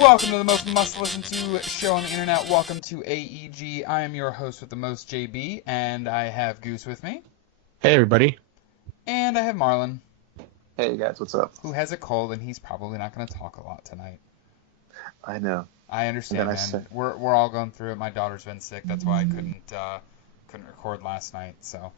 Welcome to the most must-listen-to show on the internet. Welcome to AEG. I am your host with the most, JB, and I have Goose with me. Hey, everybody. And I have Marlon. Hey, guys, what's up? Who has a cold, and he's probably not going to talk a lot tonight. I know. I understand, man. We're all going through it. My daughter's been sick. That's why I couldn't record last night, so...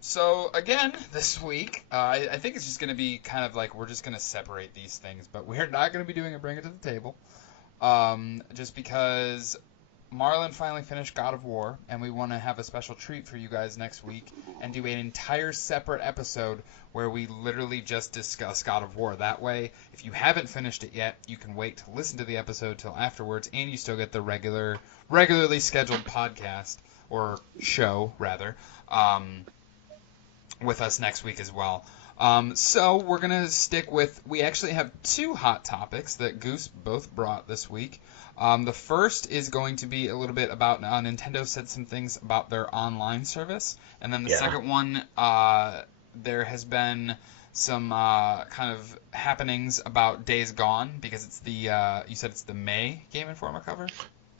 So again, this week, I think it's just going to be kind of like we're just going to separate these things, but we're not going to be doing a Bring It to the Table, just because Marlon finally finished God of War, and we want to have a special treat for you guys next week and do an entire separate episode where we literally just discuss God of War. That way, if you haven't finished it yet, you can wait to listen to the episode till afterwards, and you still get the regularly scheduled podcast, or show, rather, with us next week as well. So we're going to stick with, we actually have two hot topics that Goose both brought this week. The first is going to be a little bit about, Nintendo said some things about their online service. And then the second one, there has been some kind of happenings about Days Gone, because it's the, you said it's the May Game Informer cover?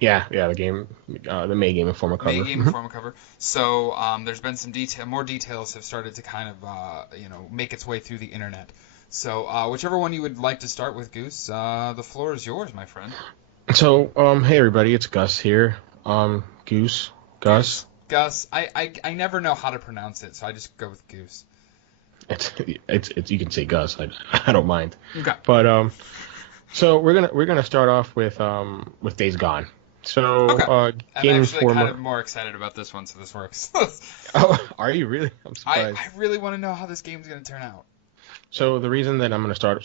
Yeah, the May Game Informer cover. May Game Informer cover. So there's been some more details have started to kind of, make its way through the internet. So whichever one you would like to start with, Goose, the floor is yours, my friend. So, hey everybody, it's Gus here. Goose, Gus. Gus. I never know how to pronounce it, so I just go with Goose. It's you can say Gus. I don't mind. Okay. But so we're gonna start off with Days Gone. So, okay. Game I'm actually Informer. kind of more excited about this one, so this works. Oh, are you really? I'm surprised. I really want to know how this game's going to turn out. So the reason that I'm going to start,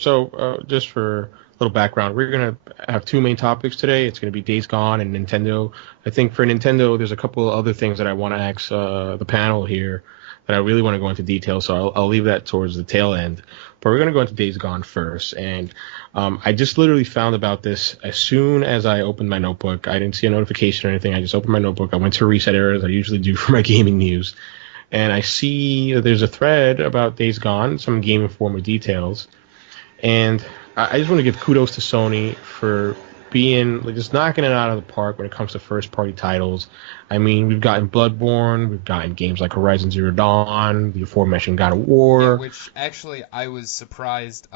just for a little background, we're going to have two main topics today. It's going to be Days Gone and Nintendo. I think for Nintendo, there's a couple of other things that I want to ask the panel here that I really want to go into detail, so I'll leave that towards the tail end. But we're going to go into Days Gone first, and I just literally found about this as soon as I opened my notebook. I didn't see a notification or anything. I just opened my notebook. I went to Reset Era, as I usually do for my gaming news, and I see that there's a thread about Days Gone, some Game Informer details, and I just want to give kudos to Sony for being just knocking it out of the park when it comes to first-party titles. I mean, we've gotten Bloodborne, we've gotten games like Horizon Zero Dawn, the aforementioned God of War. Yeah, which actually I was surprised.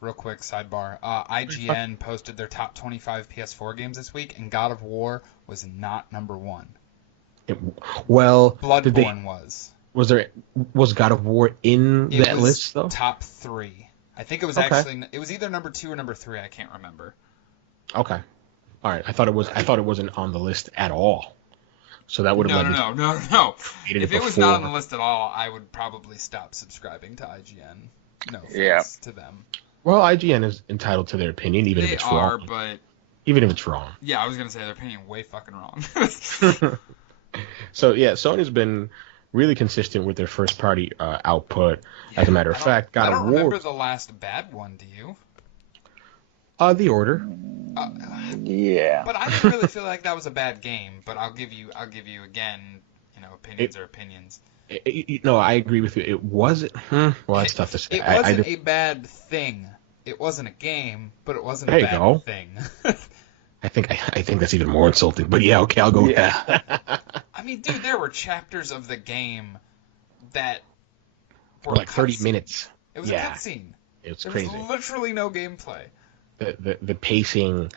Real quick sidebar: IGN posted their top 25 PS4 games this week, and God of War was not number one. Bloodborne was. Was God of War in that list though? Top 3. I think it was actually. It was either number 2 or number 3. I can't remember. Okay. All right. I thought it wasn't on the list at all. So that would have No. If it was not on the list at all, I would probably stop subscribing to IGN. No offense to them. Well, IGN is entitled to their opinion, even if it's wrong. But even if it's wrong. Yeah, I was gonna say their opinion way fucking wrong. So yeah, Sony's been really consistent with their first party output. As a matter of fact, God of War. I don't remember the last bad one. Do you? The Order. Yeah. But I didn't really feel like that was a bad game. But I'll give you again. Opinions are opinions. No, I agree with you. It wasn't. Well, that's tough to say. It wasn't a bad thing. It wasn't a game, but it wasn't a bad thing. I think that's even more insulting. But yeah, okay, I'll go with that. I mean, dude, there were chapters of the game that were like 30 minutes. It was a cutscene. It was crazy. There was literally no gameplay. The pacing.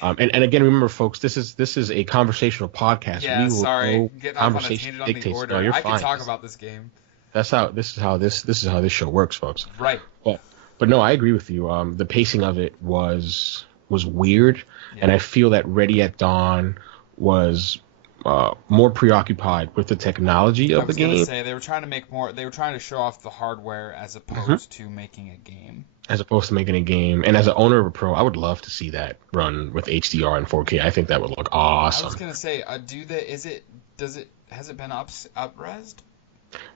And again, remember, folks, this is a conversational podcast. Yeah, sorry, getting off on a tangent on the Order. No, I can talk about this game. This is how this show works, folks. Right. But no, I agree with you. The pacing of it was weird, and I feel that Ready at Dawn was more preoccupied with the technology of the game. I was gonna say they were trying to make more. They were trying to show off the hardware as opposed to making a game. And as an owner of a Pro, I would love to see that run with HDR and 4K. I think that would look awesome. I was gonna say, has it been up-resed?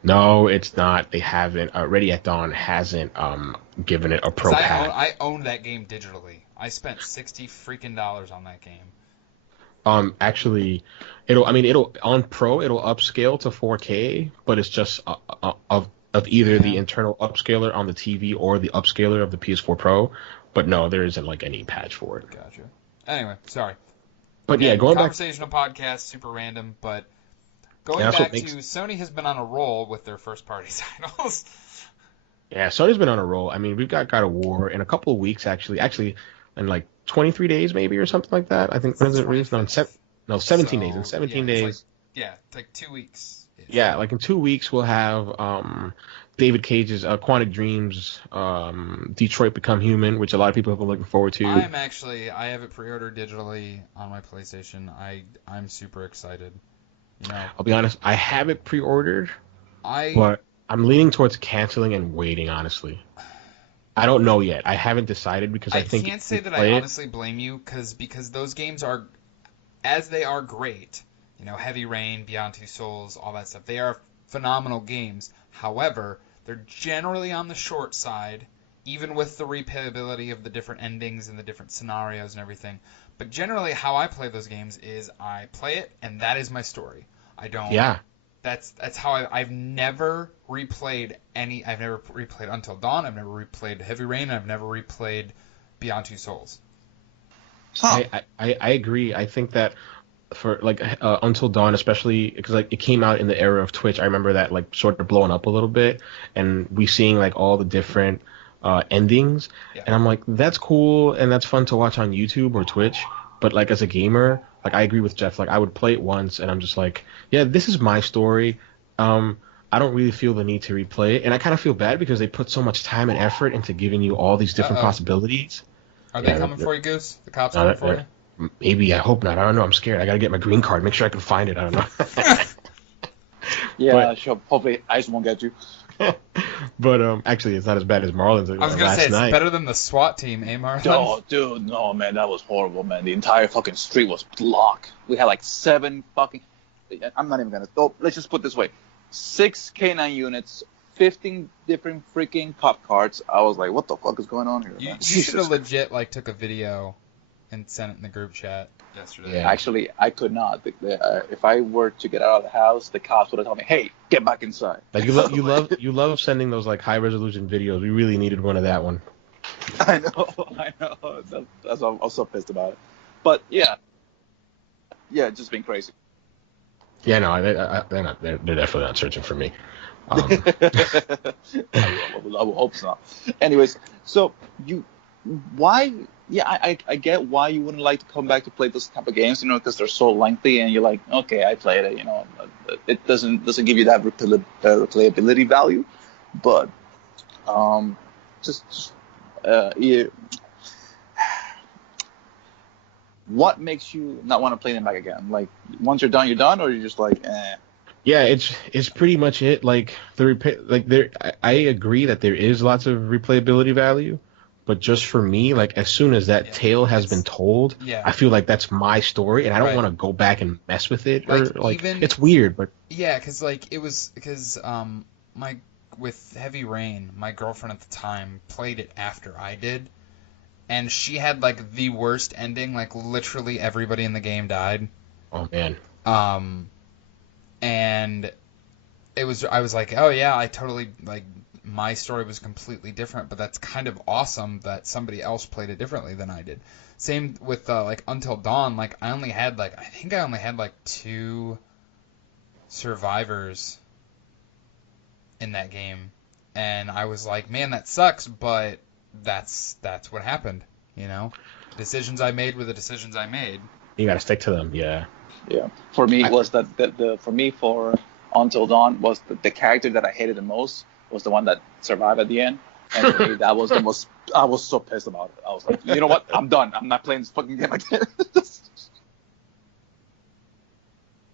No, it's not. They haven't. Ready at Dawn hasn't given it a Pro pack. I owned that game digitally. I spent $60 freaking on that game. Actually, it'll on Pro it'll upscale to 4K, but it's just of either the internal upscaler on the TV or the upscaler of the PS4 Pro. But no, there isn't like any patch for it. Gotcha. Anyway, sorry. But Again, yeah, going back. conversational podcast, super random, but going back to Sony has been on a roll with their first party titles. Yeah, Sony's been on a roll. I mean, we've got God of War in a couple of weeks, actually, in like 23 days maybe or something like that. I think when is it released? No, 17 days. In 17 days. It's like 2 weeks. Yeah, like in 2 weeks we'll have David Cage's Quantic Dreams, Detroit Become Human, which a lot of people have been looking forward to. I have it pre-ordered digitally on my PlayStation. I'm super excited. You know, I'll be honest, I have it pre-ordered, but I'm leaning towards canceling and waiting, honestly. I don't know yet. I haven't decided because I think... I can't say that I honestly blame you because those games are, as they are great, you know, Heavy Rain, Beyond Two Souls, all that stuff, they are phenomenal games. However, they're generally on the short side, even with the replayability of the different endings and the different scenarios and everything. But generally how I play those games is I play it and that is my story. I don't... Yeah. That's how I've never replayed I've never replayed Until Dawn. I've never replayed Heavy Rain. I've never replayed Beyond Two Souls. Huh. I agree. I think that for like Until Dawn, especially because like it came out in the era of Twitch. I remember that like sort of blowing up a little bit, and we seeing like all the different endings, and I'm like, that's cool and that's fun to watch on YouTube or Twitch. But like as a gamer, like I agree with Jeff. Like I would play it once, and I'm just like, yeah, this is my story. I don't really feel the need to replay it, and I kind of feel bad because they put so much time and effort into giving you all these different possibilities. Are they coming for you, Goose? The cops coming for you? Maybe. I hope not. I don't know. I'm scared. I gotta get my green card. Make sure I can find it. I don't know. Yeah, sure. Hopefully, ICE won't get you. But actually, it's not as bad as Marlins. I was gonna say it's better than the SWAT team, eh, Marlins? Oh, dude, no, man, that was horrible, man. The entire fucking street was blocked. We had like 7 fucking. I'm not even gonna. Oh, let's just put it this way: 6 K9 units, 15 different freaking cop cars. I was like, what the fuck is going on here? You should have legit like took a video and sent it in the group chat yesterday. Yeah. Actually, I could not. If I were to get out of the house, the cops would have told me, "Hey, get back inside." Like you love sending those like high resolution videos. We really needed one of that one. I know. That's why I'm so pissed about it. But yeah, it's just been crazy. Yeah, no, they're definitely not searching for me. I will hope so. Anyways, so why? Yeah, I get why you wouldn't like to come back to play those type of games, because they're so lengthy, and you're like, okay, I played it, it doesn't give you that replayability value, but what makes you not want to play them back again? Like once you're done, or you're just like, eh. Yeah, it's pretty much it. Like I agree that there is lots of replayability value. But just for me, like as soon as that tale has been told, I feel like that's my story, and I don't want to go back and mess with it. It's weird, but because with Heavy Rain, my girlfriend at the time played it after I did, and she had like the worst ending. Like literally everybody in the game died. Oh man. And I was like, oh yeah, I totally like. My story was completely different, but that's kind of awesome that somebody else played it differently than I did. Same with like Until Dawn. Like I think I only had like 2 survivors in that game, and I was like, man, that sucks, but that's what happened. Decisions I made were the decisions I made. You gotta stick to them. Yeah. For me, was for Until Dawn was the character that I hated the most. Was the one that survived at the end, and for me, that was the most. I was so pissed about it. I was like, you know what? I'm done. I'm not playing this fucking game again.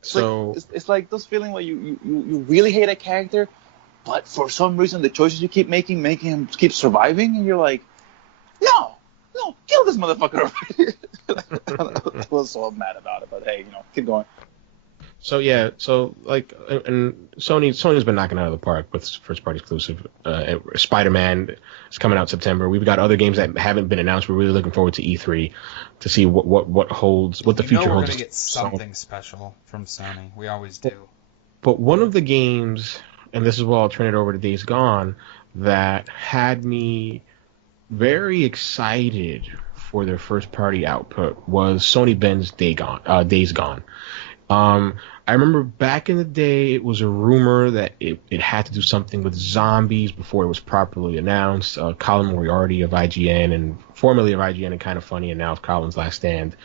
It's like those feeling where you really hate a character, but for some reason the choices you keep making him keep surviving, and you're like, no, kill this motherfucker already. I was so mad about it, but hey, keep going. So yeah, like, and Sony's been knocking it out of the park with first party exclusive. Spider-Man is coming out September. We've got other games that haven't been announced. We're really looking forward to E3 to see what the future holds. We're gonna get something special from Sony. We always do. But one of the games and this is where I'll turn it over to Days Gone, that had me very excited for their first party output was Sony Ben's Days Gone. I remember back in the day, it was a rumor that it had to do something with zombies before it was properly announced. Colin Moriarty of IGN, and formerly of IGN and Kind of Funny, and now of Colin's Last Stand.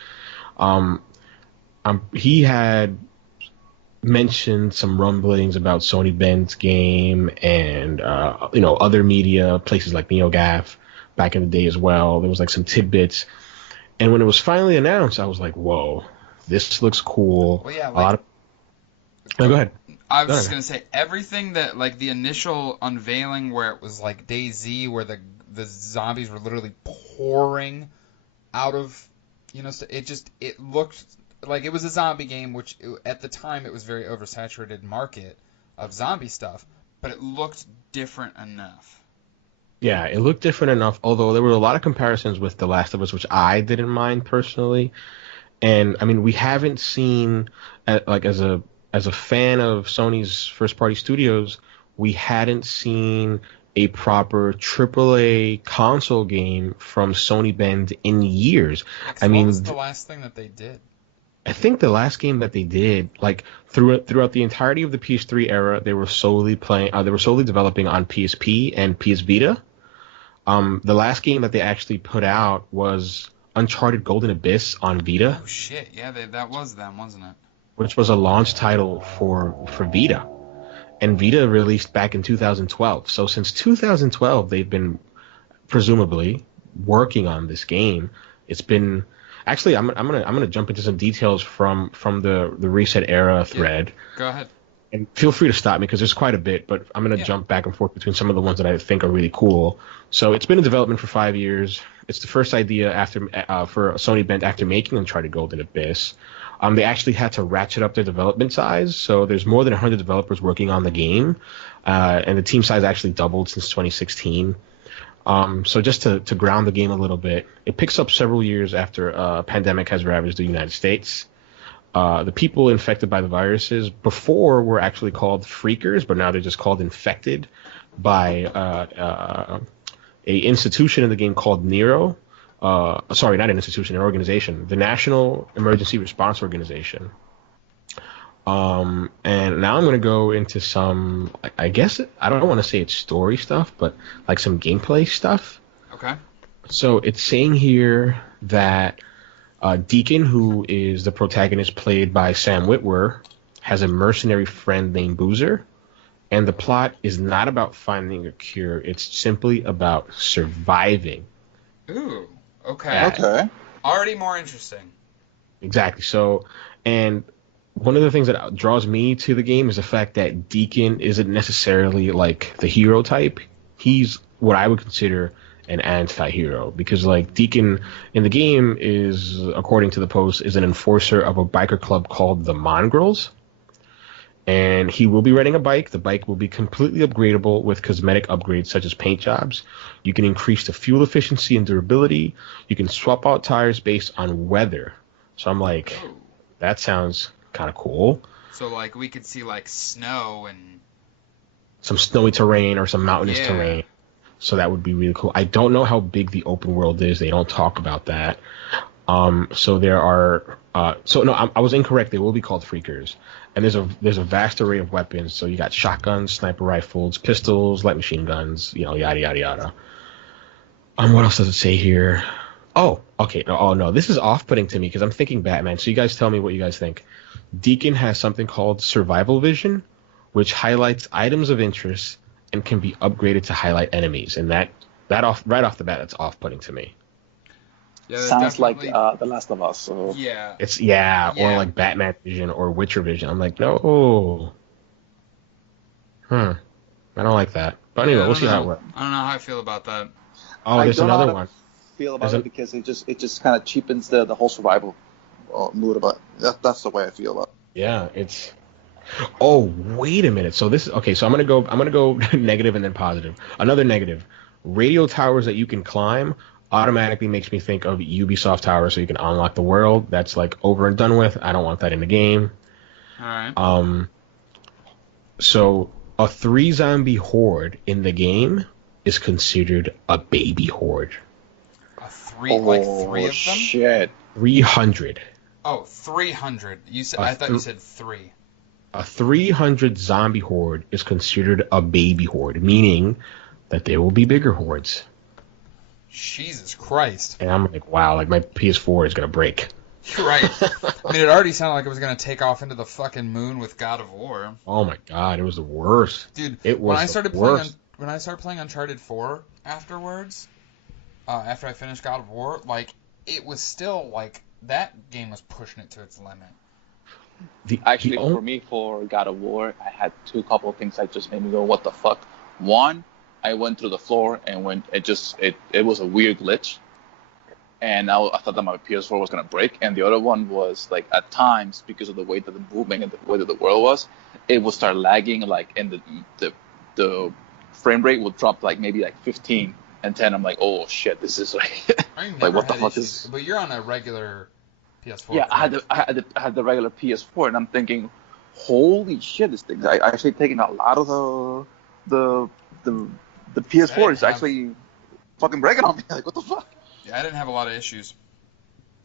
He had mentioned some rumblings about Sony Ben's game and other media, places like NeoGAF back in the day as well. There was like some tidbits, and when it was finally announced, I was like, "Whoa, this looks cool." Well, yeah, No, go ahead. I was just gonna say everything that like the initial unveiling where it was like DayZ, where the zombies were literally pouring out of it looked like it was a zombie game, which at the time it was very oversaturated market of zombie stuff, but it looked different enough. Yeah, it looked different enough, although there were a lot of comparisons with The Last of Us, which I didn't mind personally. And I mean, we haven't seen as a fan of Sony's first party studios, we hadn't seen a proper AAA console game from Sony Bend in years. I mean, what was the last thing that they did? I think the last game that they did, like throughout the entirety of the PS3 era, they were solely developing on PSP and PS Vita. The last game that they actually put out was Uncharted Golden Abyss on Vita. Oh shit, yeah, that was them, wasn't it? Which was a launch title for Vita. And Vita released back in 2012. So since 2012, they've been presumably working on this game. It's been actually I'm gonna jump into some details from the Reset Era thread. Yeah, go ahead. And feel free to stop me because there's quite a bit, but I'm gonna jump back and forth between some of the ones that I think are really cool. So it's been in development for 5 years. It's the first idea for Sony Bend after making Uncharted Golden Abyss. They actually had to ratchet up their development size, so there's more than 100 developers working on the game, and the team size actually doubled since 2016. So just to ground the game a little bit, it picks up several years after a pandemic has ravaged the United States. The people infected by the viruses before were actually called freakers, but now they're just called infected by a institution in the game called Nero. Sorry, not an institution, an organization, the National Emergency Response Organization. And now I'm going to go into some, I guess, I don't want to say it's story stuff, but like some gameplay stuff. Okay. So it's saying here that Deacon, who is the protagonist played by Sam Witwer, has a mercenary friend named Boozer. And the plot is not about finding a cure. It's simply about surviving. Ooh. Okay. Okay. Already more interesting. Exactly. So, and one of the things that draws me to the game is the fact that Deacon isn't necessarily like the hero type. He's what I would consider an anti-hero because like Deacon in the game is, according to the post, is an enforcer of a biker club called the Mongrels. And he will be riding a bike. The bike will be completely upgradable with cosmetic upgrades such as paint jobs. You can increase the fuel efficiency and durability. You can swap out tires based on weather. So I'm like, that sounds kind of cool. So like we could see like snow and some snowy terrain or some mountainous terrain. So that would be really cool. I don't know how big the open world is. They don't talk about that. So there are. I was incorrect. They will be called freakers. And there's a vast array of weapons. So you got shotguns, sniper rifles, pistols, light machine guns, yada yada yada. What else does it say here? Oh, okay. No, this is off-putting to me because I'm thinking Batman. So you guys tell me what you guys think. Deacon has something called survival vision, which highlights items of interest and can be upgraded to highlight enemies. And right off the bat, that's off-putting to me. Yeah, sounds like The Last of Us. So. Yeah. It's or like Batman Vision or Witcher Vision. I'm like, no. I don't like that. But anyway, we'll see how it works. I don't know how I feel about that. Oh, there's another one. Feel about it because it just kind of cheapens the whole survival mood about it. That's the way I feel about it. Yeah, it's. Oh, wait a minute. So this is okay. So I'm gonna go negative and then positive. Another negative. Radio towers that you can climb automatically makes me think of Ubisoft Tower, so you can unlock the world. That's like over and done with. I don't want that in the game. All right. So A 3 zombie horde in the game is considered a baby horde. Like three of them? Shit. 300. Oh, 300. I thought you said 3. A 300 zombie horde is considered a baby horde, meaning that there will be bigger hordes. Jesus Christ. And I'm like, wow, like my PS4 is going to break. You're right. I mean, it already sounded like it was going to take off into the fucking moon with God of War. Oh my god, it was the worst. Dude, it was when I started playing Uncharted 4 afterwards, after I finished God of War, like, it was still, like, that game was pushing it to its limit. For me, for God of War, I had couple of things that just made me go, what the fuck? One, I went through the floor and it was a weird glitch. And I thought that my PS4 was going to break. And the other one was, like, at times, because of the way that the movement and the way that the world was, it would start lagging, like, and the frame rate would drop, like, maybe, like, 15 and 10. I'm like, oh, shit, this is, like, like what the fuck is... But you're on a regular PS4. Yeah, I had the regular PS4, and I'm thinking, holy shit, this thing. I actually taking a lot of the PS4 is actually fucking breaking on me. Like, what the fuck? Yeah, I didn't have a lot of issues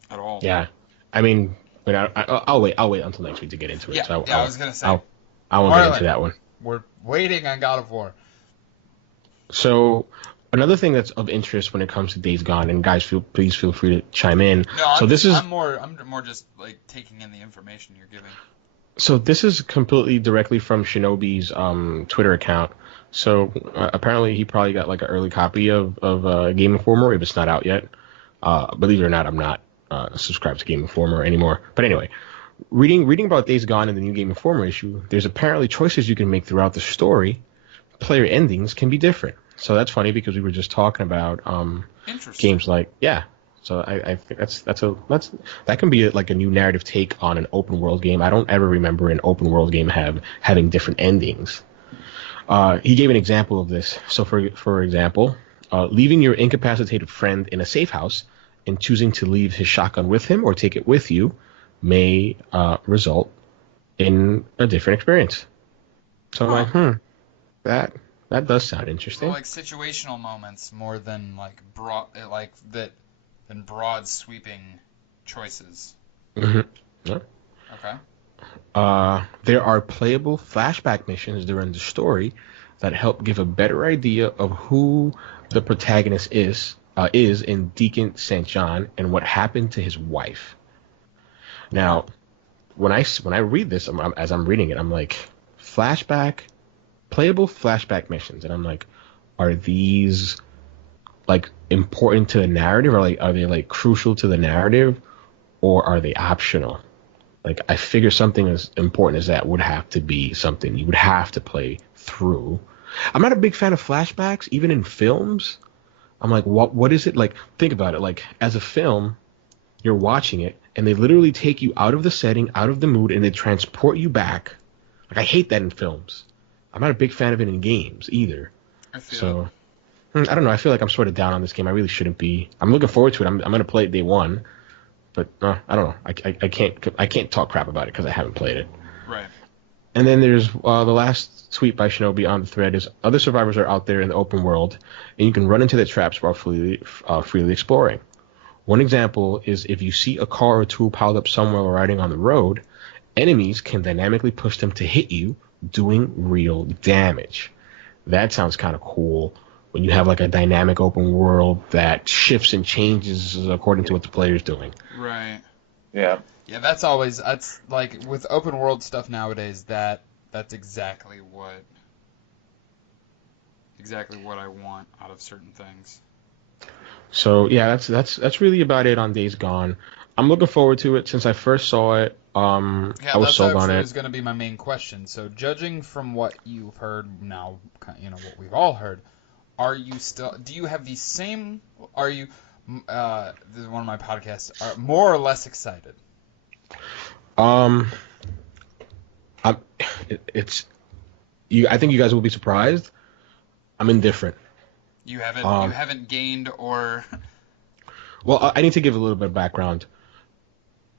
at all. Yeah, I mean, but I'll wait until next week to get into it. Yeah, So I was gonna say. I won't get into that one. We're waiting on God of War. So another thing that's of interest when it comes to Days Gone, and guys, please feel free to chime in. No, I'm more just like taking in the information you're giving. So this is completely directly from Shinobi's Twitter account. So apparently he probably got like an early copy of Game Informer if it's not out yet. Believe it or not, I'm not subscribed to Game Informer anymore. But anyway, reading about Days Gone in the new Game Informer issue, there's apparently choices you can make throughout the story. Player endings can be different. So that's funny because we were just talking about games like So I think that can be like a new narrative take on an open world game. I don't ever remember an open world game having different endings. He gave an example of this. So for example, leaving your incapacitated friend in a safe house and choosing to leave his shotgun with him or take it with you may result in a different experience. So I'm like, that does sound interesting. So like situational moments more than like broad sweeping choices. Mm-hmm. Yeah. Okay. There are playable flashback missions during the story that help give a better idea of who the protagonist is in Deacon St. John and what happened to his wife. Now, when I read this, as I'm reading it, I'm like, playable flashback missions, and I'm like, are these like important to the narrative, or like are they like crucial to the narrative, or are they optional? Like, I figure something as important as that would have to be something you would have to play through. I'm not a big fan of flashbacks, even in films. I'm like, what is it? Like, think about it. Like, as a film, you're watching it, and they literally take you out of the setting, out of the mood, and they transport you back. Like, I hate that in films. I'm not a big fan of it in games either. I don't know. I feel like I'm sort of down on this game. I really shouldn't be. I'm looking forward to it. I'm going to play it day one. But I don't know. I can't talk crap about it because I haven't played it. Right. And then there's the last tweet by Shinobi on the thread is other survivors are out there in the open world, and you can run into their traps while freely exploring. One example is if you see a car or two piled up somewhere while riding on the road, enemies can dynamically push them to hit you, doing real damage. That sounds kind of cool. When you have like a dynamic open world that shifts and changes according to what the player's doing. Right. Yeah. Yeah, that's like with open world stuff nowadays. That's exactly what I want out of certain things. So yeah, that's really about it on Days Gone. I'm looking forward to it. Since I first saw it, I was sold on it. That was going to be my main question. So judging from what you've heard now, what we've all heard. Do you have the same, this is one of my podcasts, are more or less excited? I think you guys will be surprised. I'm indifferent. You haven't gained or... Well, I need to give a little bit of background.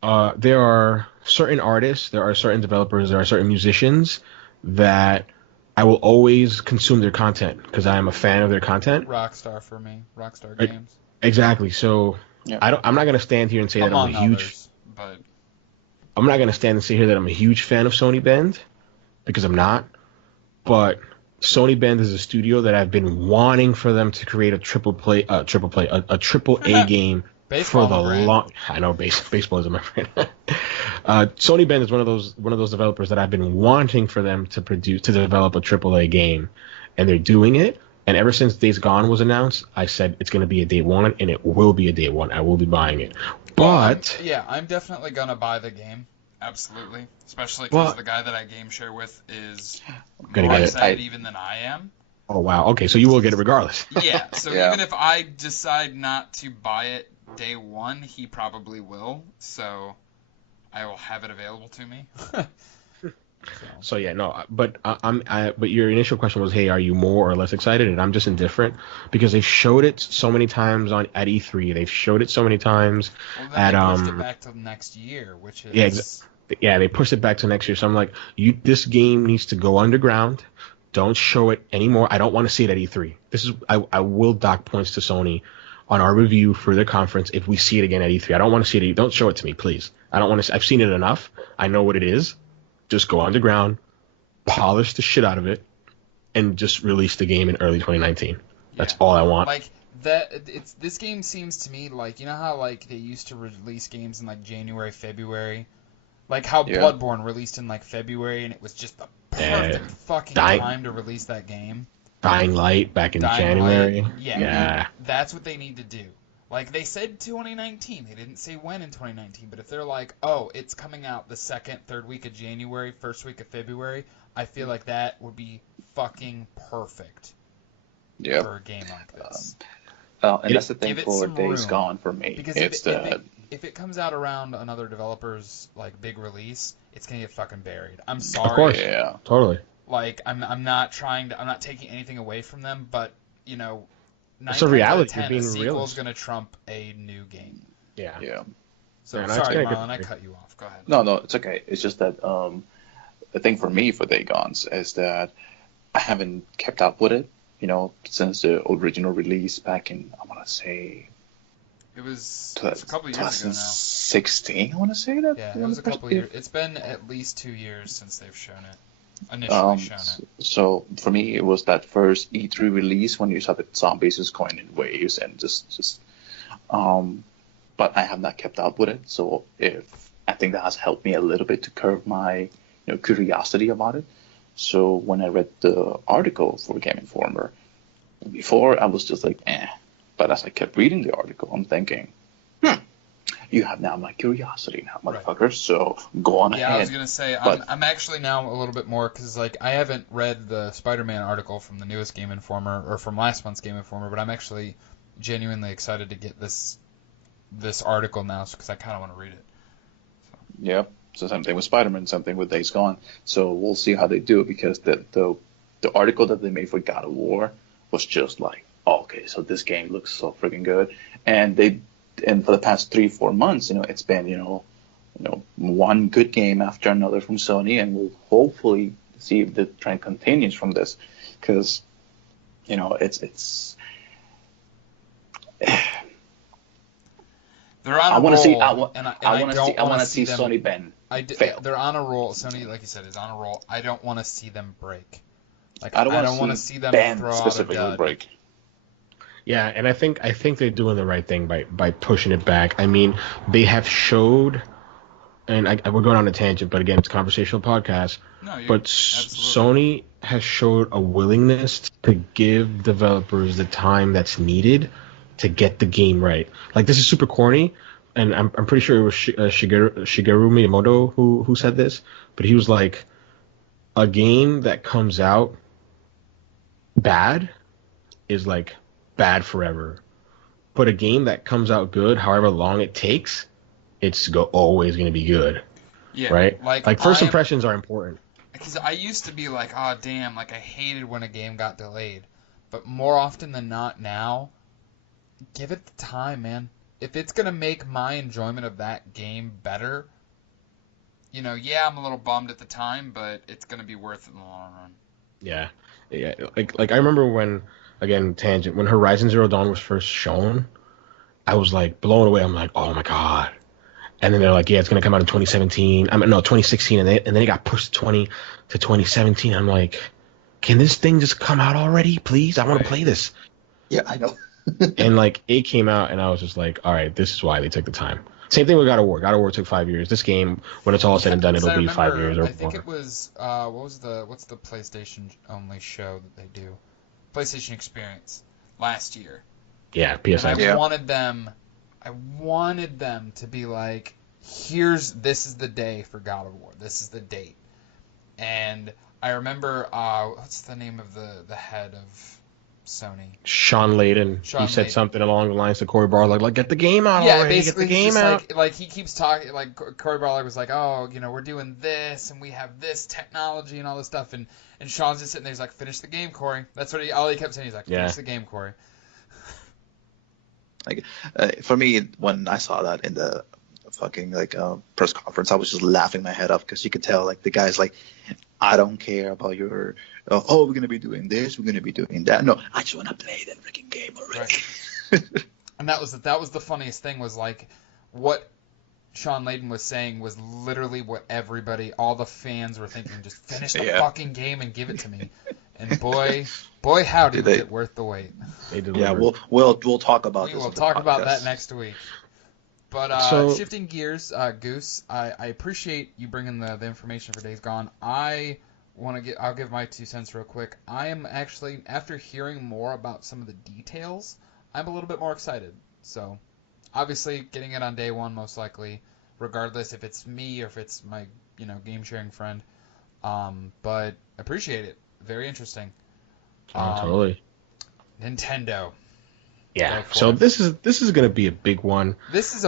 There are certain artists, there are certain developers, there are certain musicians that I will always consume their content because I am a fan of their content. Rockstar for me. Rockstar Right. Games. Exactly. So Yeah. I'm not gonna stand here and say that Among others. But I'm not gonna stand and say here that I'm a huge fan of Sony Bend because I'm not. But Sony Bend is a studio that I've been wanting for them to create a triple A game for baseball, the my friend. long. I know baseball is my friend. Sony Bend is one of those developers that I've been wanting for them to develop a triple A game, and they're doing it. And ever since Days Gone was announced, I said it's going to be a day one, and it will be a day one. I will be buying it. But I'm definitely gonna buy the game. Absolutely, especially because well, the guy that I game share with is gonna more get it. excited even than I am. Oh wow. Okay, so you will get it regardless. Yeah. So Yeah. even if I decide not to buy it day one, he probably will. So I will have it available to me. So yeah, no, but but your initial question was, hey, are you more or less excited? And I'm just indifferent because they've showed it so many times at E3. They've showed it so many times Well, then at they pushed it back to next year, which is yeah, they pushed it back to next year. So I'm like, this game needs to go underground. Don't show it anymore. I don't want to see it at E3. I will dock points to Sony on our review for the conference if we see it again at E3. I don't want to see it. Don't show it to me, please. I don't want to. I've seen it enough. I know what it is. Just go underground, polish the shit out of it, and just release the game in early 2019. That's all I want. Like that, this game seems to me like, you know how like they used to release games in like January, February, like how Bloodborne released in like February, and it was just the perfect fucking time to release that game. Dying Light back in January. Light, yeah, that's what they need to do. Like, they said 2019. They didn't say when in 2019. But if they're like, oh, it's coming out the second, third week of January, first week of February, I feel like that would be fucking perfect for a game like this. And that's the thing for Days Gone for me. Because if it comes out around another developer's like big release, it's gonna get fucking buried. I'm sorry. Of course. Yeah. Totally. Like, I'm not taking anything away from them, but, you know, it's a reality. You're being a sequel realist. is going to trump a new game. Yeah. So, sorry, Marlon, I cut you off. Go ahead. No, it's okay. It's just that the thing for me for Days Gone is that I haven't kept up with it, you know, since the original release back in, I want to say... It was a couple years ago now. 2016, I want to say that? Yeah, it was a couple years. It's been at least 2 years since they've shown it. Initially shown it. So for me, it was that first E3 release when you saw the zombies just going in waves and but I have not kept up with it. So I think that has helped me a little bit to curb my curiosity about it. So when I read the article for Game Informer, before I was just like, eh. But as I kept reading the article, I'm thinking, you have now my curiosity now, motherfucker. Right. So go on ahead. Yeah, I was gonna say I'm actually now a little bit more because like I haven't read the Spider-Man article from the newest Game Informer or from last month's Game Informer, but I'm actually genuinely excited to get this article now because I kind of want to read it. So. Yep. So something with Spider-Man, something with Days Gone. So we'll see how they do it because the article that they made for God of War was just like, oh, okay, so this game looks so freaking good, and for the past 3-4 months, it's been, one good game after another from Sony, and we'll hopefully see if the trend continues from this, because, it's. They're on a roll. I want to see Sony Bend fail. They're on a roll. Sony, like you said, is on a roll. I don't want to see them break. Like I don't want to see them throw out a dud. Break. Yeah, and I think they're doing the right thing by pushing it back. I mean, they have showed, and we're going on a tangent, but again, it's a conversational podcast. But Sony has showed a willingness to give developers the time that's needed to get the game right. Like, this is super corny, and I'm pretty sure it was Shigeru Miyamoto who said this, but he was like, a game that comes out bad is like bad forever, but a game that comes out good, however long it takes, it's always going to be good. Yeah, right? Like first impressions are important. Because I used to be like, oh damn, like I hated when a game got delayed, but more often than not now, give it the time, man. If it's going to make my enjoyment of that game better, I'm a little bummed at the time, but it's going to be worth it in the long run. Yeah, yeah. Like I remember when, again, tangent, when Horizon Zero Dawn was first shown, I was like blown away. I'm like, oh my god. And then they're like, yeah, it's gonna come out in 2017. I mean, no, 2016, and then it got pushed 2017. I'm like, can this thing just come out already, please? I want to play this. Yeah, I know. And like, it came out, and I was just like, all right, this is why they took the time. Same thing with God of War. God of War took 5 years. This game, when it's all said and done, it'll be 5 years or more. I think it was what's the PlayStation only show that they do? PlayStation Experience last year. Yeah, PSN. And I wanted them to be like, this is the day for God of War. This is the date. And I remember what's the name of the head of Sony? Sean Layden. He said something along the lines to Cory Barlog, like, get the game out already. Basically, get the game out. Like he keeps talking, like Cory Barlog was like, oh, we're doing this, and we have this technology and all this stuff, and Sean's just sitting there, he's like, finish the game, Cory. That's what all he kept saying. He's like, finish the game, Cory. Like, for me, when I saw that in the fucking press conference, I was just laughing my head off because you could tell like the guy's like, I don't care about your we're gonna be doing this, we're gonna be doing that. No, I just wanna play that freaking game already. Right. And that was the funniest thing, was like what Sean Layden was saying was literally what all the fans were thinking. Just finish the fucking game and give it to me. And boy, howdy, was it worth the wait. Yeah, we'll talk about this. We'll talk about that next week. But shifting gears, Goose, I appreciate you bringing the information for Days Gone. I'll give my 2 cents real quick. I am actually, after hearing more about some of the details, I'm a little bit more excited. So, obviously, getting it on day one, most likely, regardless if it's me or if it's my, game sharing friend. But appreciate it. Very interesting. Totally. Nintendo. Yeah. So this is going to be a big one. This is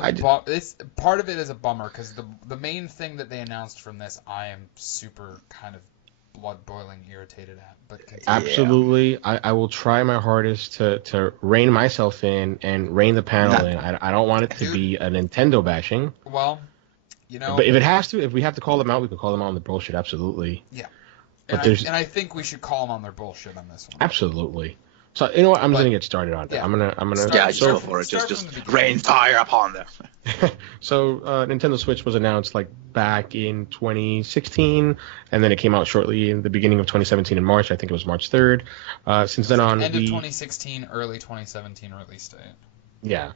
part of it is a bummer because the main thing that they announced from this, I am super kind of blood boiling irritated at. But absolutely, I will try my hardest to rein myself in and rein the panel in. I don't want it to be a Nintendo bashing. Well, but if we have to call them out, we can call them out on the bullshit. Absolutely. Yeah. But and I think we should call them on their bullshit on this one. Absolutely. So you know what? I'm gonna get started on it. Yeah. I'm gonna. Just go for it. Just rain fire upon them. So Nintendo Switch was announced like back in 2016, and then it came out shortly in the beginning of 2017 in March. I think it was March 3rd. Since then on, end of 2016, early 2017 release date. Yeah.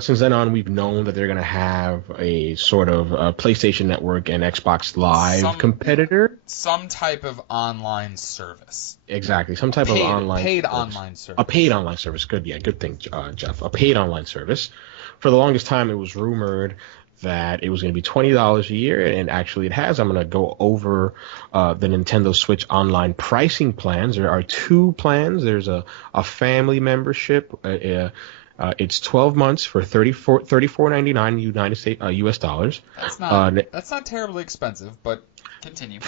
Since then on, we've known that they're going to have a sort of PlayStation Network and Xbox Live competitor. Some type of online service. Exactly. Some type of paid online service. A paid online service. Good. Yeah. Good thing, Jeff. A paid online service. For the longest time, it was rumored that it was going to be $20 a year, and actually it has. I'm going to go over the Nintendo Switch online pricing plans. There are 2 plans. There's a family membership. It's 12 months for $34.99 United States US dollars. That's not terribly expensive, but continue.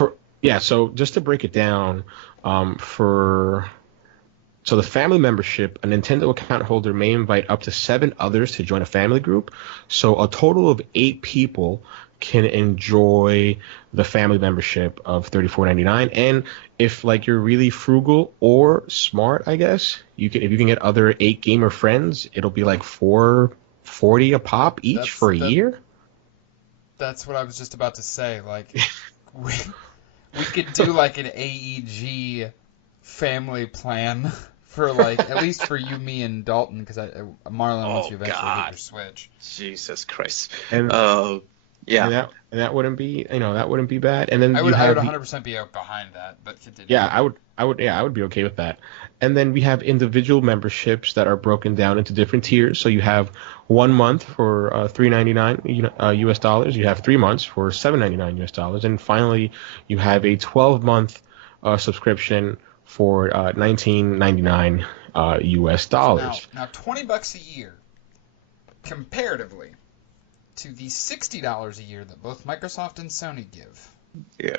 So just to break it down, so the family membership, a Nintendo account holder may invite up to 7 others to join a family group. So a total of 8 people can enjoy the family membership of $34.99. And if like you're really frugal or smart, I guess, if you can get other 8 gamer friends, it'll be like $4.40 a pop each for a year. That's what I was just about to say. Like we could do like an AEG family plan for like at least for you, me, and Dalton, because Marlon wants you eventually get your Switch. Jesus Christ. And yeah, and that wouldn't be bad. And then I would 100% be behind that. But continue. Yeah, I would be okay with that. And then we have individual memberships that are broken down into different tiers. So you have 1 month for $3.99 US dollars. You have 3 months for $7.99 US dollars, and finally you have a 12-month subscription for $19.99 US dollars. Now $20 a year, comparatively to the $60 a year that both Microsoft and Sony give. Yeah.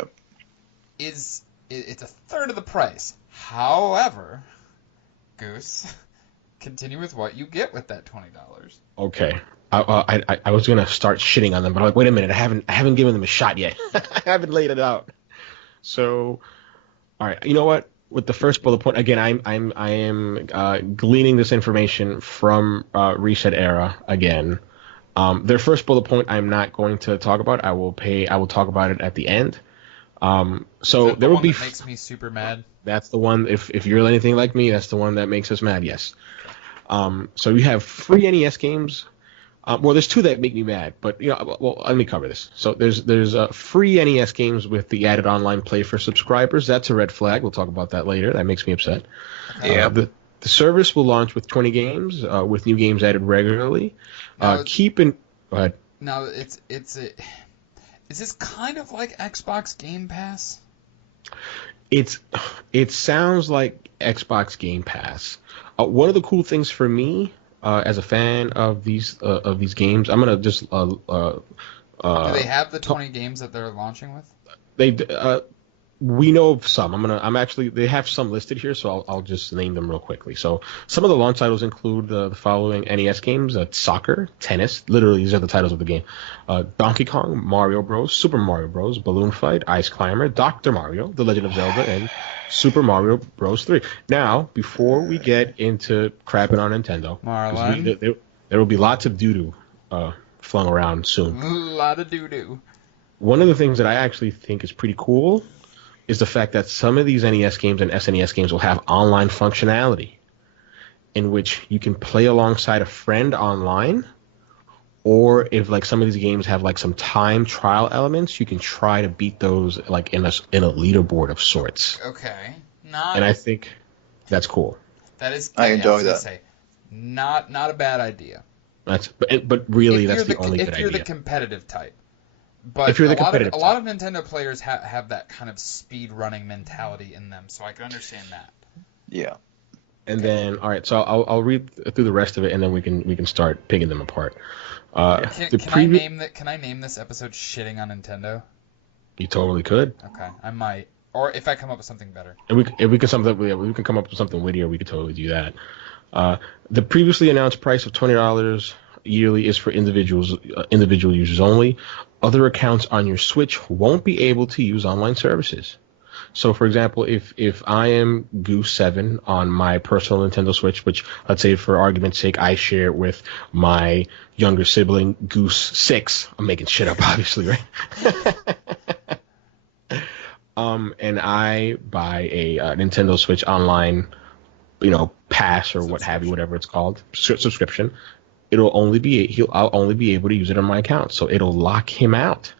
It's a third of the price. However, Goose, continue with what you get with that $20. Okay. I was gonna start shitting on them, but I'm like, wait a minute, I haven't given them a shot yet. I haven't laid it out. So, all right, you know what? with the first bullet point, again, I am gleaning this information from Reset Era again. Their first bullet point, I'm not going to talk about. I will talk about it at the end. So there will be. That makes me super mad. That's the one. If you're anything like me, that's the one that makes us mad. Yes. So you have free NES games. Well, there's two that make me mad, but well, let me cover this. So there's free NES games with the added online play for subscribers. That's a red flag. We'll talk about that later. That makes me upset. Yeah. The service will launch with 20 games, with new games added regularly. Now, Go ahead. Now is this kind of like Xbox Game Pass? It sounds like Xbox Game Pass. One of the cool things for me, as a fan of these games, I'm gonna just Do they have the 20 games that they're launching with? we know of some. They have some listed here, so I'll just name them real quickly. So some of the launch titles include the following NES games: soccer, tennis. Literally, these are the titles of the game: Donkey Kong, Mario Bros, Super Mario Bros, Balloon Fight, Ice Climber, Dr. Mario, The Legend of Zelda, and Super Mario Bros 3. Now, before we get into crapping on Nintendo, Marlon, there will be lots of doo-doo flung around soon. a lot of doo-doo. One of the things that I actually think is pretty cool is the fact that some of these NES games and SNES games will have online functionality in which you can play alongside a friend online, or if like some of these games have like some time trial elements, you can try to beat those like in a leaderboard of sorts. Okay. And I think that's cool. That is. I enjoy that. Say, not a bad idea. But really that's the only good idea. If you're the competitive type. But if you're a lot of Nintendo players have that kind of speed running mentality in them, so I can understand that. Yeah. And then, all right, so I'll read through the rest of it, and then we can start picking them apart. Can I name this episode "Shitting on Nintendo"? You totally could. Okay, I might, or if I come up with something better. And we can come up with something wittier. We could totally do that. The previously announced price of $20 yearly is for individual users only. Other accounts on your Switch won't be able to use online services. So, for example, if I am Goose7 on my personal Nintendo Switch, which, let's say for argument's sake, I share with my younger sibling, Goose6. I'm making shit up, obviously, right? And I buy a Nintendo Switch online, pass or what have you, whatever it's called, subscription. I'll only be able to use it on my account, so it'll lock him out.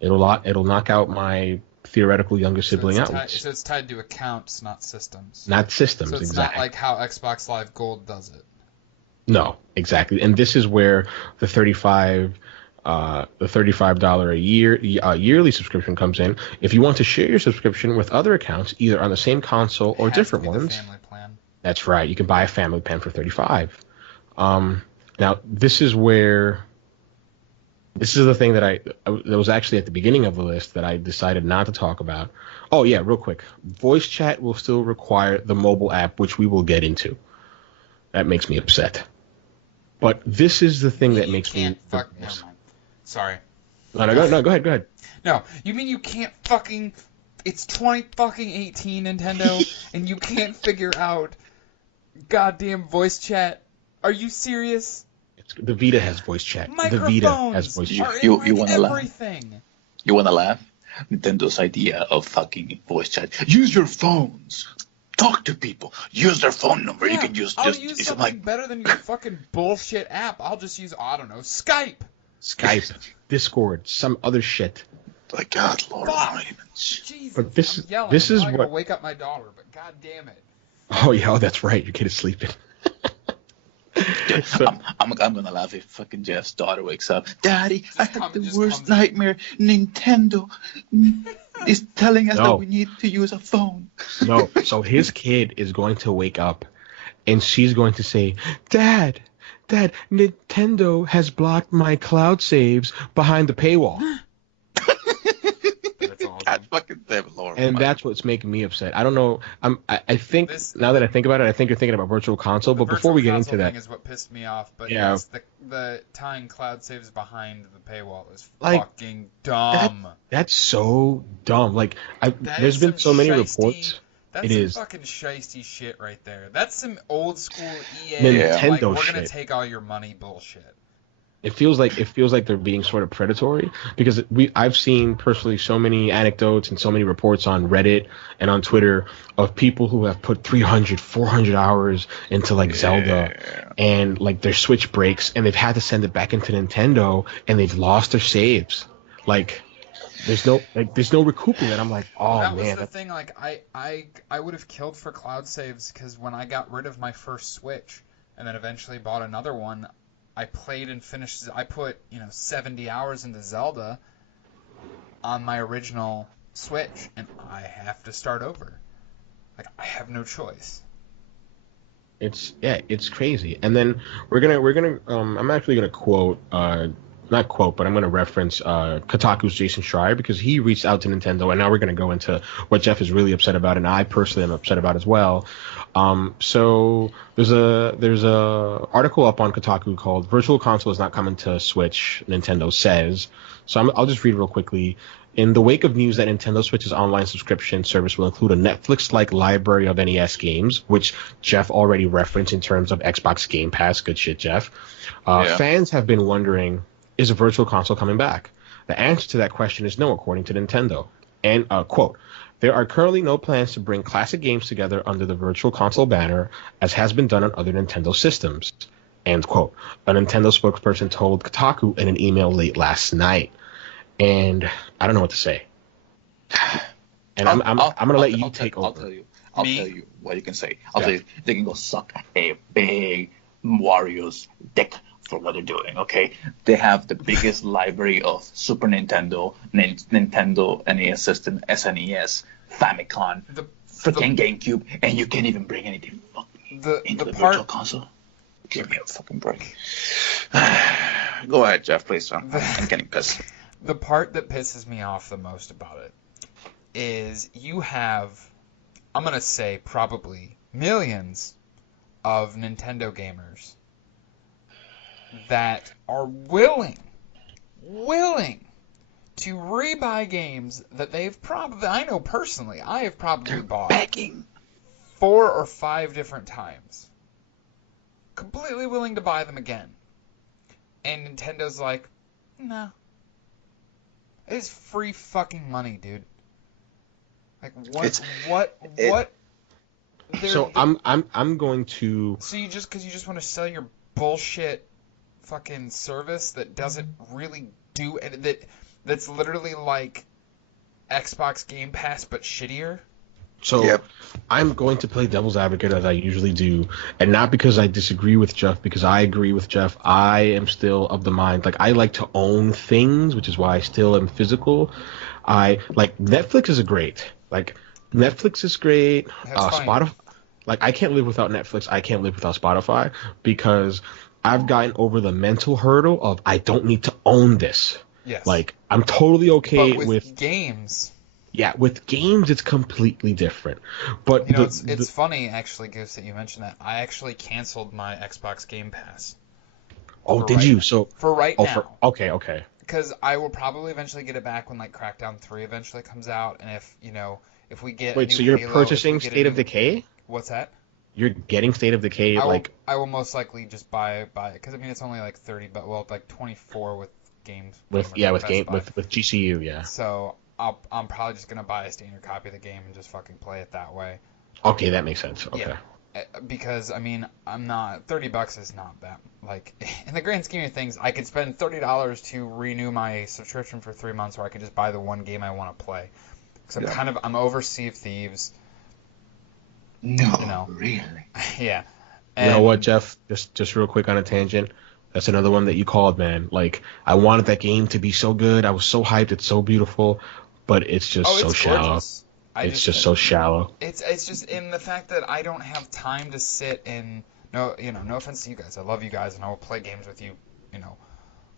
It'll knock out my theoretical younger sibling out. So it's tied to accounts, not systems. Not systems, so it's exactly. Not like how Xbox Live Gold does it. No, exactly. And this is where the $35 a year yearly subscription comes in. If you want to share your subscription with other accounts, either on the same console or different ones, the family plan. That's right. You can buy a family plan for $35. Now, this is the thing that was actually at the beginning of the list that I decided not to talk about. Oh, yeah, real quick. Voice chat will still require the mobile app, which we will get into. That makes me upset. But this is the thing that makes me... Never mind. Sorry. No, go ahead. No, you mean you can't fucking... It's 2018 Nintendo, and you can't figure out goddamn voice chat? Are you serious? The Vita has voice chat. Microphones The Vita has voice chat. You want to laugh? Everything. You want to laugh? Nintendo's idea of fucking voice chat. Use your phones. Talk to people. Use their phone number. Yeah, You can use I'll use something better than your fucking bullshit app. I'll just use, I don't know, Skype, Discord, some other shit. My God, Lord Fuck. Raymond's. Jesus, But this I'm is yelling. I'm what. gonna wake up my daughter, but god damn it. Oh yeah, that's right. Your kid is sleeping. I'm gonna laugh if fucking Jeff's daughter wakes up. Daddy, I had the worst come. nightmare. Nintendo is telling us No. that we need to use a phone. No, so his kid is going to wake up, and she's going to say, Dad, Nintendo has blocked my cloud saves behind the paywall. That's awesome. God fucking damn it, Lord. And that's what's making me upset. I don't know. I think now that I think about it, I think you're thinking about Virtual Console. But before we get into that, thing is what pissed me off. But Yeah. yes, the tying cloud saves behind the paywall is Like, fucking dumb. that's so dumb. Like, That there's is been so some many shiesty reports. That's It some is fucking shiesty shit right there. That's some old school EA. Nintendo like, we're gonna shit. take all your money bullshit. It feels like they're being sort of predatory because I've seen personally so many anecdotes and so many reports on Reddit and on Twitter of people who have put 300, 400 hours into like Zelda, and like their Switch breaks and they've had to send it back into Nintendo and they've lost their saves. Like there's no recouping it. I'm like, oh That was man, the thing. Like, I would have killed for cloud saves because when I got rid of my first Switch and then eventually bought another one, I played and finished. I put 70 hours into Zelda on my original Switch, and I have to start over. Like, I have no choice. it's crazy. And then we're gonna I'm actually gonna quote not quote, but I'm going to reference Kotaku's Jason Schreier because he reached out to Nintendo, and now we're going to go into what Jeff is really upset about, and I personally am upset about as well. So there's a article up on Kotaku called "Virtual Console is not coming to Switch," Nintendo says. So I'll just read real quickly. In the wake of news that Nintendo Switch's online subscription service will include a Netflix-like library of NES games, which Jeff already referenced in terms of Xbox Game Pass, good shit, Jeff. Fans have been wondering, is a virtual console coming back? The answer to that question is no, according to Nintendo. And, quote, there are currently no plans to bring classic games together under the virtual console banner, as has been done on other Nintendo systems, end quote. A Nintendo spokesperson told Kotaku in an email late last night. And I don't know what to say. And I'm going to let you take over. I'll tell you what you can say. I'll tell you, they can go suck a big Wario's dick for what they're doing, okay? They have the biggest library of Super Nintendo, Nintendo NES system, SNES, Famicom, freaking GameCube, and you can't even bring anything into the virtual console. Give me a fucking break. Go ahead, Jeff, please. I'm getting pissed. The part that pisses me off the most about it is you have, I'm going to say probably millions of Nintendo gamers that are willing to rebuy games that they've probably, I know personally, I have probably bought 4 or 5 different times. Completely willing to buy them again. And Nintendo's like, no. It's free fucking money, dude. Like what? So I'm going to. So because you just want to sell your bullshit fucking service that doesn't really do it, that's literally like Xbox Game Pass but shittier. So I'm going to play devil's advocate as I usually do, and not because I disagree with Jeff, because I agree with Jeff. I am still of the mind, like, I like to own things, which is why I still am physical. Netflix is great. Like, Netflix is great. Spotify, like, I can't live without Netflix. I can't live without Spotify because I've gotten over the mental hurdle of I don't need to own this. Yes. Like, I'm totally okay but with games. Yeah, with games it's completely different. But it's funny actually, Goose, that you mentioned that. I actually canceled my Xbox Game Pass. Oh, did you? So for right now. Okay. Because I will probably eventually get it back when like Crackdown 3 eventually comes out, and if we get Wait, so you're purchasing State of Decay? What's that? You're getting State of Decay I will most likely just buy it because I mean it's only like 30, but like 24 with games. With GCU, yeah. So I'm probably just gonna buy a standard copy of the game and just fucking play it that way. Okay, that makes sense. Okay. Yeah. Because I mean, I'm not $30 is not that, like, in the grand scheme of things. I could spend $30 to renew my subscription for 3 months, or I could just buy the one game I want to play. Because I'm over Sea of Thieves. No, really. Yeah. And you know what, Jeff? Just real quick on a tangent. That's another one that you called, man. Like, I wanted that game to be so good. I was so hyped. It's so beautiful, but it's just so shallow. It's just so shallow. It's just in the fact that I don't have time to sit and no offense to you guys. I love you guys and I will play games with you,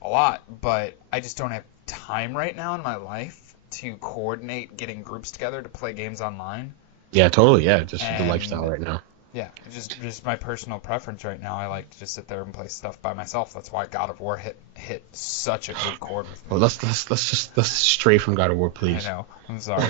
a lot, but I just don't have time right now in my life to coordinate getting groups together to play games online. Yeah, totally. Yeah, just the lifestyle right now. Yeah, it's just my personal preference right now. I like to just sit there and play stuff by myself. That's why God of War hit such a good chord with me. Well, let's stray from God of War, I please. know. I'm sorry.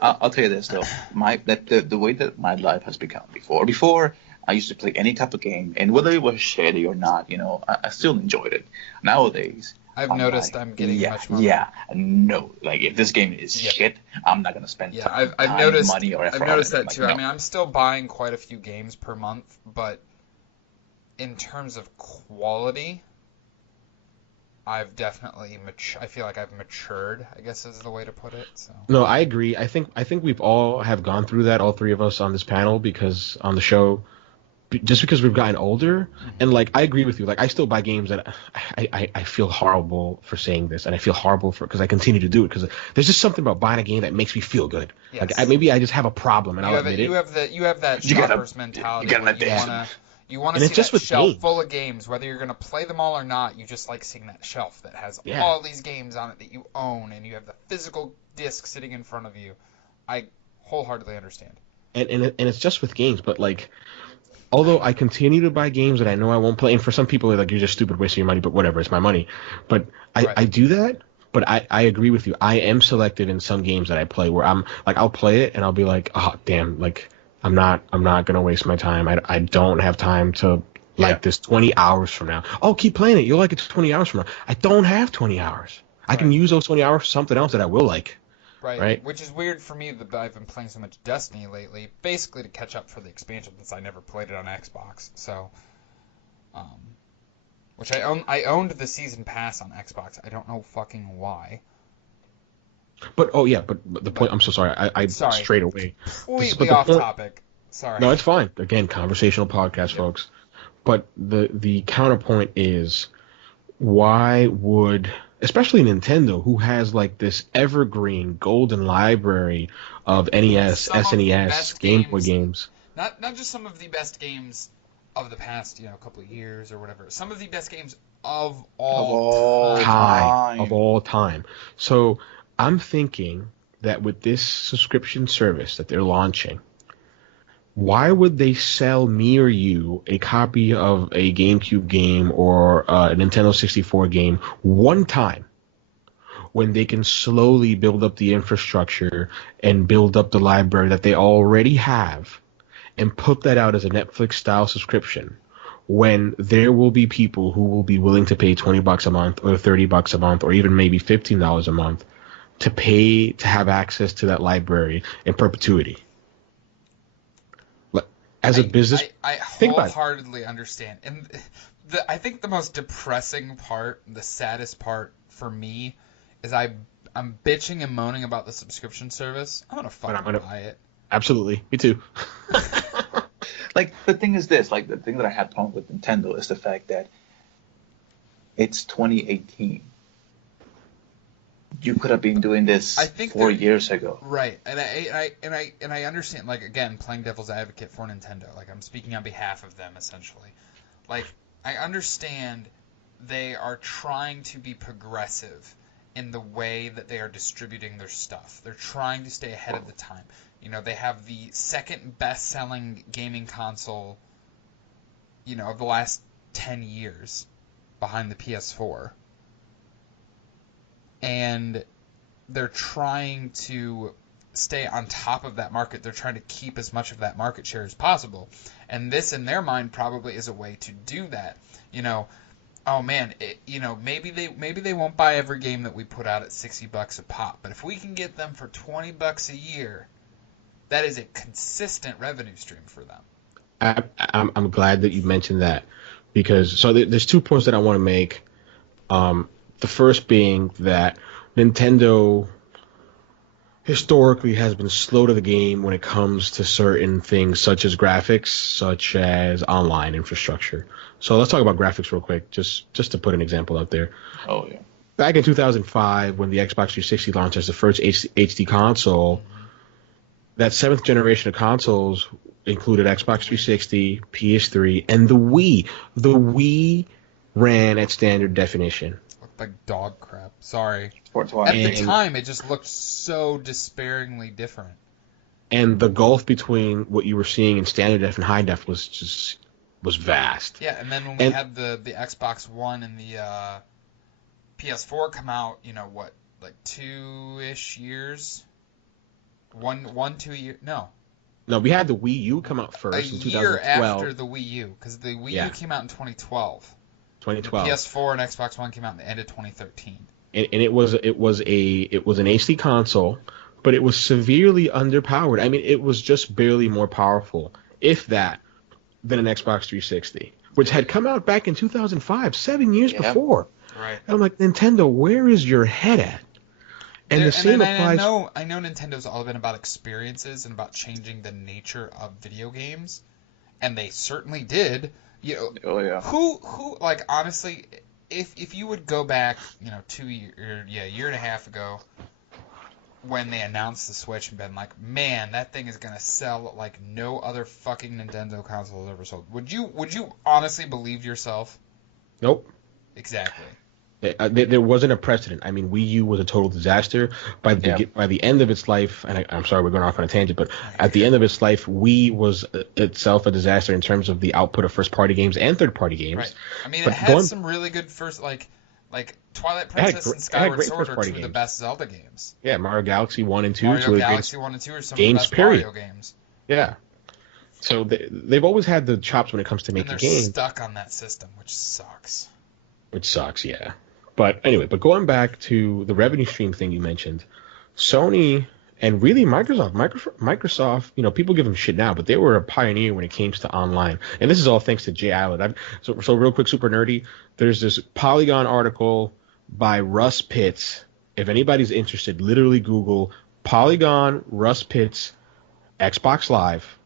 I'll tell you this though, the way that my life has become before I used to play any type of game, and whether it was shitty or not, I still enjoyed it. Nowadays, I've noticed I'm getting much more. Yeah, no, like if this game is shit, I'm not gonna spend I've time, noticed money, or effort. I've noticed on it. that too. Like, I no. mean, I'm still buying quite a few games per month, but in terms of quality, I've definitely I feel like I've matured, I guess is the way to put it. So. No, I agree. I think we've all have gone through that, all three of us on this panel, because on the show, just because we've gotten older, and like I agree with you. Like I still buy games that I feel horrible for saying this, and I feel horrible because I continue to do it because there's just something about buying a game that makes me feel good. Yes. Like maybe I just have a problem, and I'll admit it. You have that shopper's mentality. You want to see that shelf full of games, whether you're going to play them all or not. You just like seeing that shelf that has all these games on it that you own, and you have the physical disc sitting in front of you. I wholeheartedly understand. And it's just with games, but like, although I continue to buy games that I know I won't play, and for some people, like, you're just stupid wasting your money, but whatever, it's my money. But I do that, but I agree with you. I am selective in some games that I play where I'm like, I'll play it and I'll be like, oh damn, like I'm not gonna waste my time. I don't have time to like this 20 hours from now. Oh, keep playing it. You'll like it 20 hours from now. I don't have 20 hours. I can use those 20 hours for something else that I will like. Right. Which is weird for me that I've been playing so much Destiny lately, basically to catch up for the expansion since I never played it on Xbox. So, which I owned the season pass on Xbox. I don't know fucking why. But the point. I'm so sorry. I strayed away. Completely off topic. Sorry. No, it's fine. Again, conversational podcast, folks. But the counterpoint is, why would, especially Nintendo, who has like this evergreen golden library of NES, SNES, Game Boy games. Not just some of the best games of the past, couple of years or whatever. Some of the best games of all time. Of all time. So I'm thinking that with this subscription service that they're launching, why would they sell me or you a copy of a GameCube game or a Nintendo 64 game one time when they can slowly build up the infrastructure and build up the library that they already have and put that out as a Netflix-style subscription, when there will be people who will be willing to pay $20 a month or $30 a month or even maybe $15 a month to have access to that library in perpetuity? As a business, I wholeheartedly understand. And I think the most depressing part, the saddest part for me, is I'm bitching and moaning about the subscription service. I'm gonna buy it. Absolutely, me too. Like the thing is this, like the thing that I had problem with Nintendo is the fact that it's 2018. You could have been doing this 4 years ago. Right. And I understand, like, again, playing devil's advocate for Nintendo. Like, I'm speaking on behalf of them, essentially. Like, I understand they are trying to be progressive in the way that they are distributing their stuff. They're trying to stay ahead of the time. They have the second best-selling gaming console, of the last 10 years behind the PS4. And they're trying to stay on top of that market. They're trying to keep as much of that market share as possible. And this, in their mind, probably is a way to do that. Oh man, maybe they won't buy every game that we put out at $60 a pop, but if we can get them for $20 a year, that is a consistent revenue stream for them. I'm glad that you mentioned that, because there's 2 points that I want to make. The first being that Nintendo historically has been slow to the game when it comes to certain things such as graphics, such as online infrastructure. So let's talk about graphics real quick, just to put an example out there. Oh, yeah. Back in 2005, when the Xbox 360 launched as the first HD console, that 7th generation of consoles included Xbox 360, PS3, and the Wii. The Wii ran at standard definition. Like dog crap. Sorry. At the time, it just looked so despairingly different. And the gulf between what you were seeing in standard def and high def was vast. Yeah, and then when we had the Xbox One and the PS4 come out, like 2-ish years? 2 years? No. No, we had the Wii U come out first in A year 2012. after the Wii U, because the Wii U came out in 2012. 2012. The PS4 and Xbox One came out in the end of 2013. And it was an HD console, but it was severely underpowered. I mean, it was just barely more powerful, if that, than an Xbox 360, which had come out back in 2005, 7 years before. Right. And I'm like, Nintendo, where is your head at? And the same applies. I know Nintendo's all been about experiences and about changing the nature of video games, and they certainly did. Oh yeah. Who like honestly, if you would go back, a year and a half ago, when they announced the Switch and been like, man, that thing is gonna sell like no other fucking Nintendo console has ever sold. Would you honestly believe yourself? Nope. Exactly. There wasn't a precedent. I mean, Wii U was a total disaster. By the end of its life, and I'm sorry we're going off on a tangent, but at the end of its life, Wii was itself a disaster in terms of the output of first-party games and third-party games. Right. I mean, it had some really good first, like Twilight Princess and Skyward Sword are two of the best Zelda games. Yeah, Mario Galaxy 1 and 2. Mario Galaxy 1 and 2 are some of the best Mario games. Yeah. So they've always had the chops when it comes to making games. And they're stuck on that system, which sucks. Yeah. But anyway, going back to the revenue stream thing you mentioned, Sony and really Microsoft, people give them shit now, but they were a pioneer when it came to online. And this is all thanks to Jay Allard. So real quick, super nerdy, there's this Polygon article by Russ Pitts. If anybody's interested, literally Google Polygon Russ Pitts Xbox Live.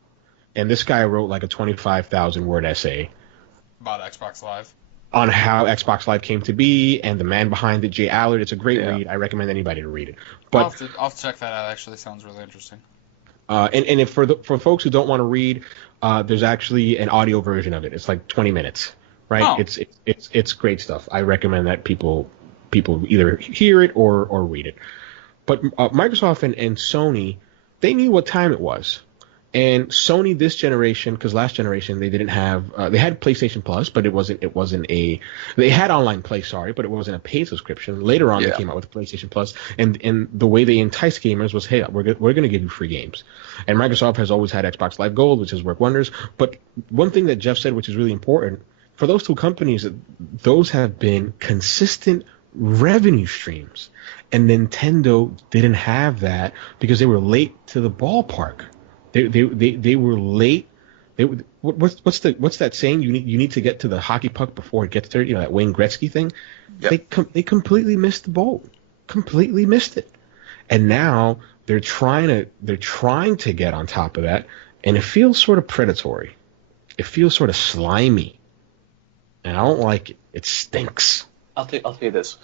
And this guy wrote like a 25,000 word essay about Xbox Live on how Xbox Live came to be and the man behind it, Jay Allard. It's a great read. I recommend anybody to read it. But I'll check that out. Actually, sounds really interesting. And if for folks who don't want to read, there's actually an audio version of it. It's like 20 minutes, right? Oh. It's great stuff. I recommend that people either hear it or read it. But Microsoft and Sony, they knew what time it was. And Sony this generation, because last generation they didn't have, they had PlayStation Plus, but they had online play, but it wasn't a paid subscription. Later on, they came out with PlayStation Plus, and the way they enticed gamers was, hey, we're going to give you free games. And Microsoft has always had Xbox Live Gold, which has worked wonders. But one thing that Jeff said, which is really important, for those two companies, those have been consistent revenue streams. And Nintendo didn't have that because they were late to the ballpark. They were late. What's that saying? You need to get to the hockey puck before it gets there. That Wayne Gretzky thing. Yep. They completely missed the boat. Completely missed it. And now they're trying to get on top of that, and it feels sort of predatory. It feels sort of slimy, and I don't like it. It stinks. I'll tell you this.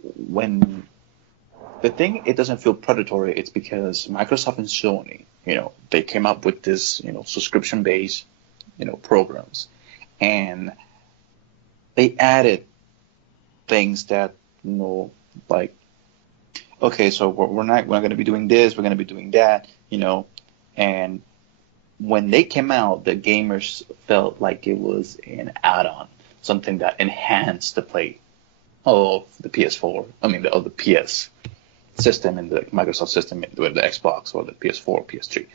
When the thing, it doesn't feel predatory. It's because Microsoft and Sony, they came up with this, subscription-based, programs, and they added things that, like, okay, so we're not going to be doing this, we're going to be doing that, and when they came out, the gamers felt like it was an add-on, something that enhanced the play of the PS4, of the PS system and the Microsoft system with the Xbox or the PS4 or PS3.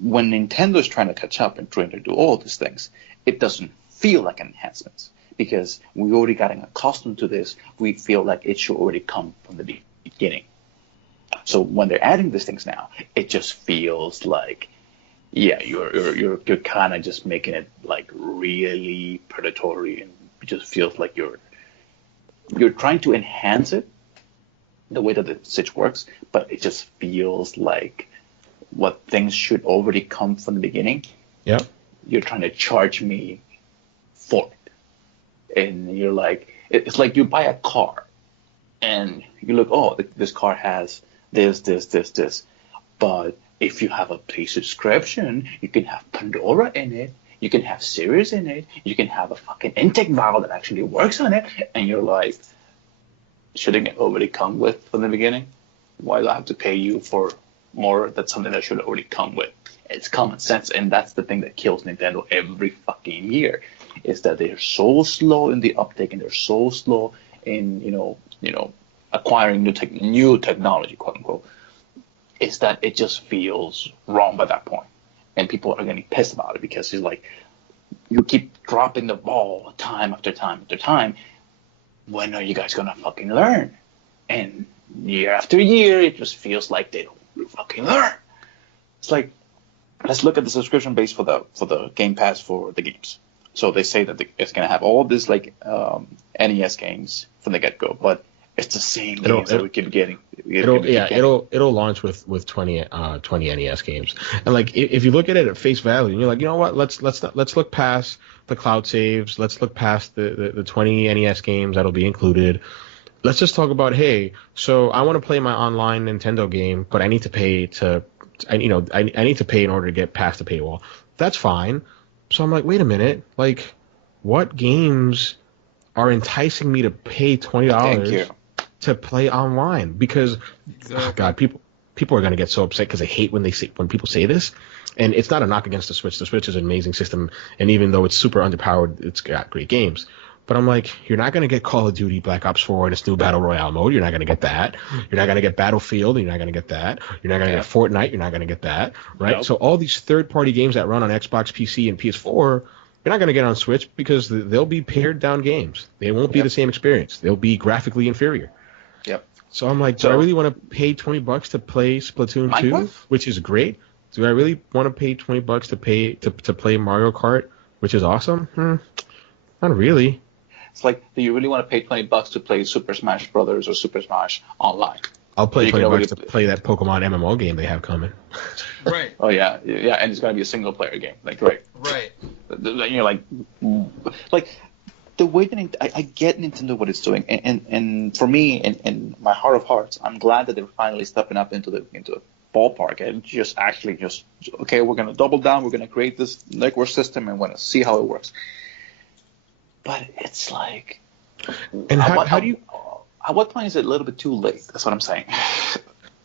When Nintendo is trying to catch up and trying to do all these things, it doesn't feel like an enhancement because we already gotten accustomed to this. We feel like it should already come from the beginning. So when they're adding these things now, it just feels like, you're kind of just making it like really predatory, and it just feels like you're trying to enhance it, the way that the Switch works, but it just feels like what things should already come from the beginning. Yeah. You're trying to charge me for it. And you're like, it's like you buy a car and you look, this car has this. But if you have a paid subscription, you can have Pandora in it. You can have Sirius in it. You can have a fucking intake valve that actually works on it. And you're like, shouldn't it already come with from the beginning? Why do I have to pay you for more. That's something that should already come with. It's common sense, and that's the thing that kills Nintendo every fucking year, is that they're so slow in the uptake and they're so slow in acquiring new technology, quote unquote. Is that it just feels wrong by that point, and people are getting pissed about it because it's like you keep dropping the ball time after time after time. When are you guys gonna fucking learn? And year after year, it just feels like they don't fucking learn. It's like, let's look at the subscription base for the Game Pass for the games. So they say that it's gonna have all this like NES games from the get go, but it's the same games that we keep getting. It'll launch with 20 NES games, and like if you look at it at face value, and you're like, you know what, let's look past the cloud saves, let's look past the 20 NES games that'll be included. Let's just talk about, hey, so I want to play my online Nintendo game, but I need to pay I need to pay in order to get past the paywall. That's fine. So I'm like, wait a minute, like, what games are enticing me to pay $20 to play online? Because, oh God, people are gonna get so upset because they hate when people say this. And it's not a knock against the Switch. The Switch is an amazing system, and even though it's super underpowered, it's got great games. But I'm like, you're not going to get Call of Duty Black Ops 4 in its new Battle Royale mode. You're not going to get that. You're not going to get Battlefield. You're not going to get that. You're not going to get Fortnite. You're not going to get that. Right? Nope. So all these third-party games that run on Xbox, PC, and PS4, you're not going to get on Switch because they'll be pared-down games. They won't be the same experience. They'll be graphically inferior. Yep. So I'm like, do I really want to pay $20 to play Splatoon 2, which is great? Do I really want to pay $20 to play Mario Kart, which is awesome? Not really. It's like, do you really want to pay $20 to play Super Smash Brothers or Super Smash Online? I'll pay $20 to play that Pokemon MMO game they have coming. Right. Oh yeah, and it's gonna be a single player game. Like, right. You're like the way that I get Nintendo what it's doing, and for me, in my heart of hearts, I'm glad that they're finally stepping up into the ballpark and just okay, we're gonna double down, we're gonna create this network system and we're gonna see how it works. But it's like, and how do you? At what point is it a little bit too late? That's what I'm saying.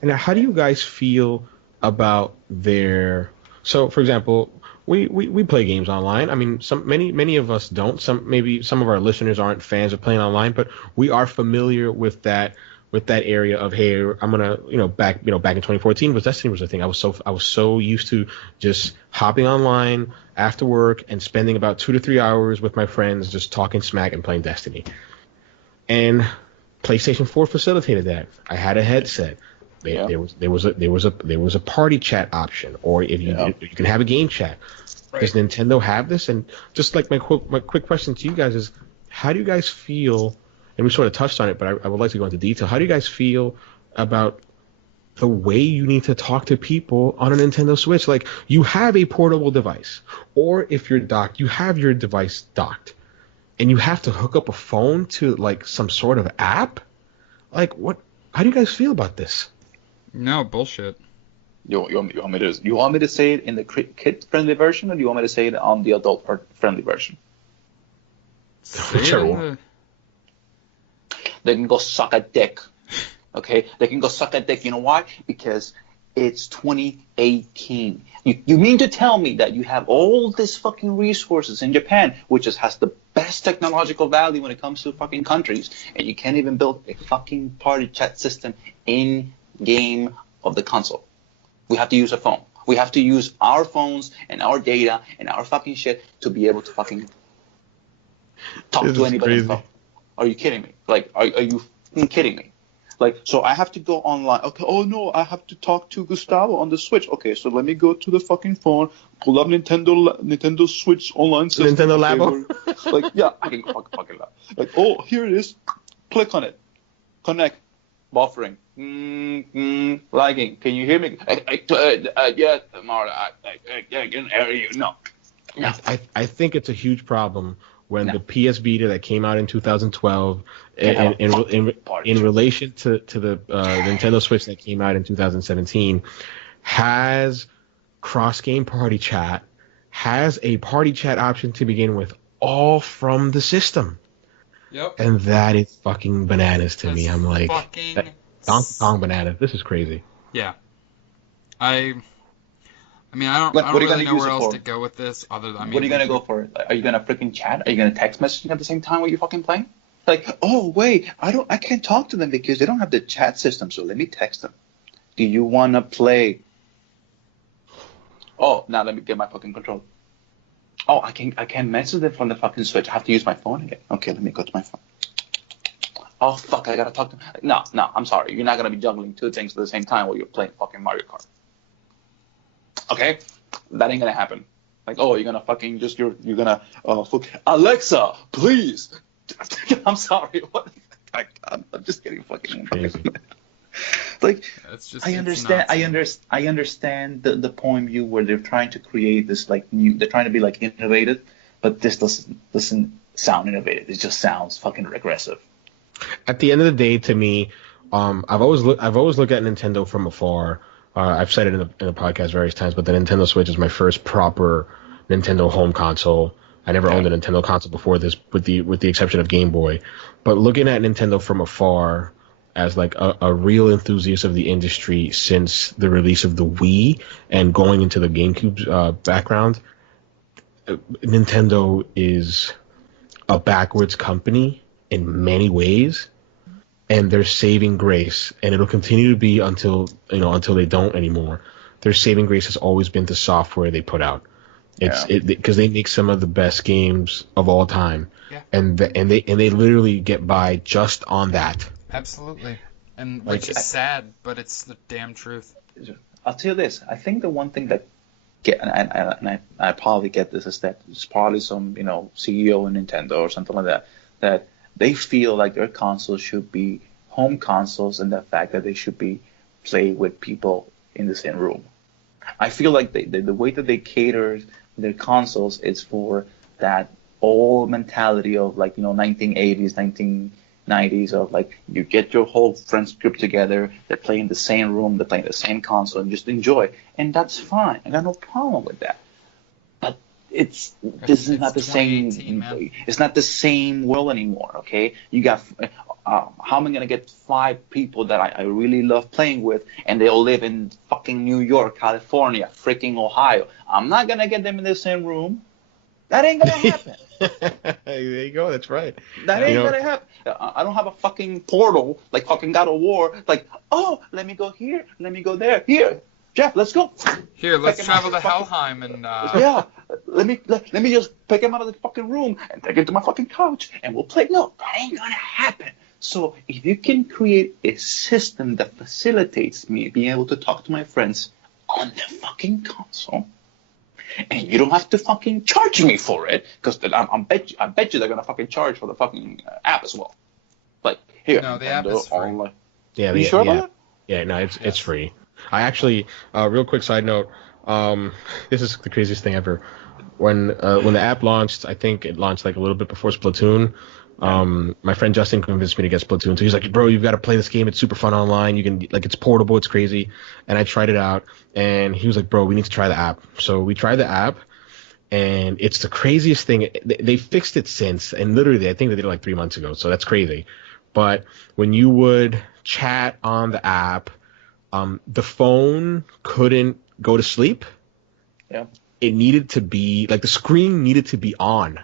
And how do you guys feel about their? So, for example, we play games online. I mean, many of us don't. Maybe some of our listeners aren't fans of playing online, but we are familiar with that area of, hey, I'm gonna, back in 2014 Destiny was a thing. I was so used to just hopping online after work and spending about 2 to 3 hours with my friends just talking smack and playing Destiny. And PlayStation 4 facilitated that. I had a headset. There was a party chat option, or if you can have a game chat. Right. Does Nintendo have this? And just like my quick question to you guys is, how do you guys feel? And we sort of touched on it, but I would like to go into detail. How do you guys feel about the way you need to talk to people on a Nintendo Switch? Like, you have a portable device, or if you're docked, you have your device docked, and you have to hook up a phone to like some sort of app. Like, what? How do you guys feel about this? No, bullshit. You want me to say it in the kid-friendly version, or do you want me to say it on the adult-friendly version? Whichever. They can go suck a dick. Okay? They can go suck a dick. You know why? Because it's 2018. You mean to tell me that you have all this fucking resources in Japan, which has the best technological value when it comes to fucking countries, and you can't even build a fucking party chat system in game of the console? We have to use a phone. We have to use our phones and our data and our fucking shit to be able to fucking talk to anybody on the phone. Are you kidding me? Like, are you kidding me? Like, so I have to go online. Okay, oh no, I have to talk to Gustavo on the Switch. Okay, so let me go to the fucking phone, pull up Nintendo Switch online system. Nintendo Labo? Like, yeah, I can fucking lab. Like, oh, here it is. Click on it. Connect. Buffering. Lagging. Can you hear me? Yeah, Marta. I can hear you. No. I think it's a huge problem when the PS Vita that came out in 2012, in relation to the Nintendo Switch that came out in 2017, has cross-game party chat, has a party chat option to begin with, all from the system. Yep. And that is fucking bananas to me. I'm like, fucking Donkey Kong bananas. This is crazy. Yeah. I mean, I don't Like, what are you really gonna know use where it else for? to go with this. Other than, I What are mean, you gonna go for? Like, are you gonna freaking chat? Are you gonna text messaging at the same time while you're fucking playing? Like, oh wait, I can't talk to them because they don't have the chat system. So let me text them. Do you wanna play? Oh, now let me get my fucking controller. Oh, I can't message them from the fucking Switch. I have to use my phone again. Okay, let me go to my phone. Oh fuck, I gotta talk to them. No, I'm sorry. You're not gonna be juggling two things at the same time while you're playing fucking Mario Kart. Okay, that ain't gonna happen. Like, oh, you're gonna fucking just you're gonna Alexa, please. I'm sorry. What? I'm just getting fucking Crazy. like. it's just I it's understand. nuts. I understand the point of view where they're trying to create this like new. They're trying to be like innovative, but this doesn't sound innovative. It just sounds fucking regressive. At the end of the day, to me, I've always looked at Nintendo from afar. I've said it in the podcast various times, but the Nintendo Switch is my first proper Nintendo home console. I never Yeah. owned a Nintendo console before this, with the exception of Game Boy. But looking at Nintendo from afar as like a real enthusiast of the industry since the release of the Wii and going into the GameCube's background, Nintendo is a backwards company in many ways, and they're saving grace, and it'll continue to be until they don't anymore. Their saving grace has always been the software they put out. Yeah. Because they make some of the best games of all time, Yeah. and they literally get by just on that. Absolutely, and Like, which is sad, but it's the damn truth. I'll tell you this. I think the one thing that I probably get this is that there's probably some CEO in Nintendo or something like that they feel like their consoles should be home consoles, and the fact that they should be played with people in the same room. I feel like the way that they cater their consoles is for that old mentality of 1980s, 1990s of like you get your whole friends group together, they're playing the same room, they're playing the same console, and just enjoy, and that's fine. I got no problem with that. But this is not the 2018, same. man. It's not the same world anymore. Okay, you got how am I gonna get 5 people that I really love playing with, and they all live in fucking New York, California, freaking Ohio? I'm not gonna get them in the same room. That ain't gonna happen. There you go. That's right. That ain't gonna happen. I don't have a fucking portal like fucking God of War. Like, oh, let me go here, let me go there. Here, Jeff, let's go. Here, let's Pick him travel to out of the fucking- Helheim and Yeah, let me just pick him out of the fucking room and take him to my fucking couch and we'll play. No, that ain't gonna happen. So if you can create a system that facilitates me being able to talk to my friends on the fucking console, and you don't have to fucking charge me for it, because I bet you they're gonna fucking charge for the fucking app as well. Like, here, No, the app is free. Yeah, You sure about that? Yeah, no, it's free. I actually, real quick side note, this is the craziest thing ever. When the app launched, I think it launched like a little bit before Splatoon. My friend Justin convinced me to get Splatoon. So he's like, bro, you've got to play this game. It's super fun online. You can, like, it's portable. It's crazy. And I tried it out, and he was like, bro, we need to try the app. So we tried the app, and it's the craziest thing. They fixed it since, and literally, I think they did it like 3 months ago. So that's crazy. But when you would chat on the app, the phone couldn't go to sleep. Yeah. It needed to be, like, the screen needed to be on.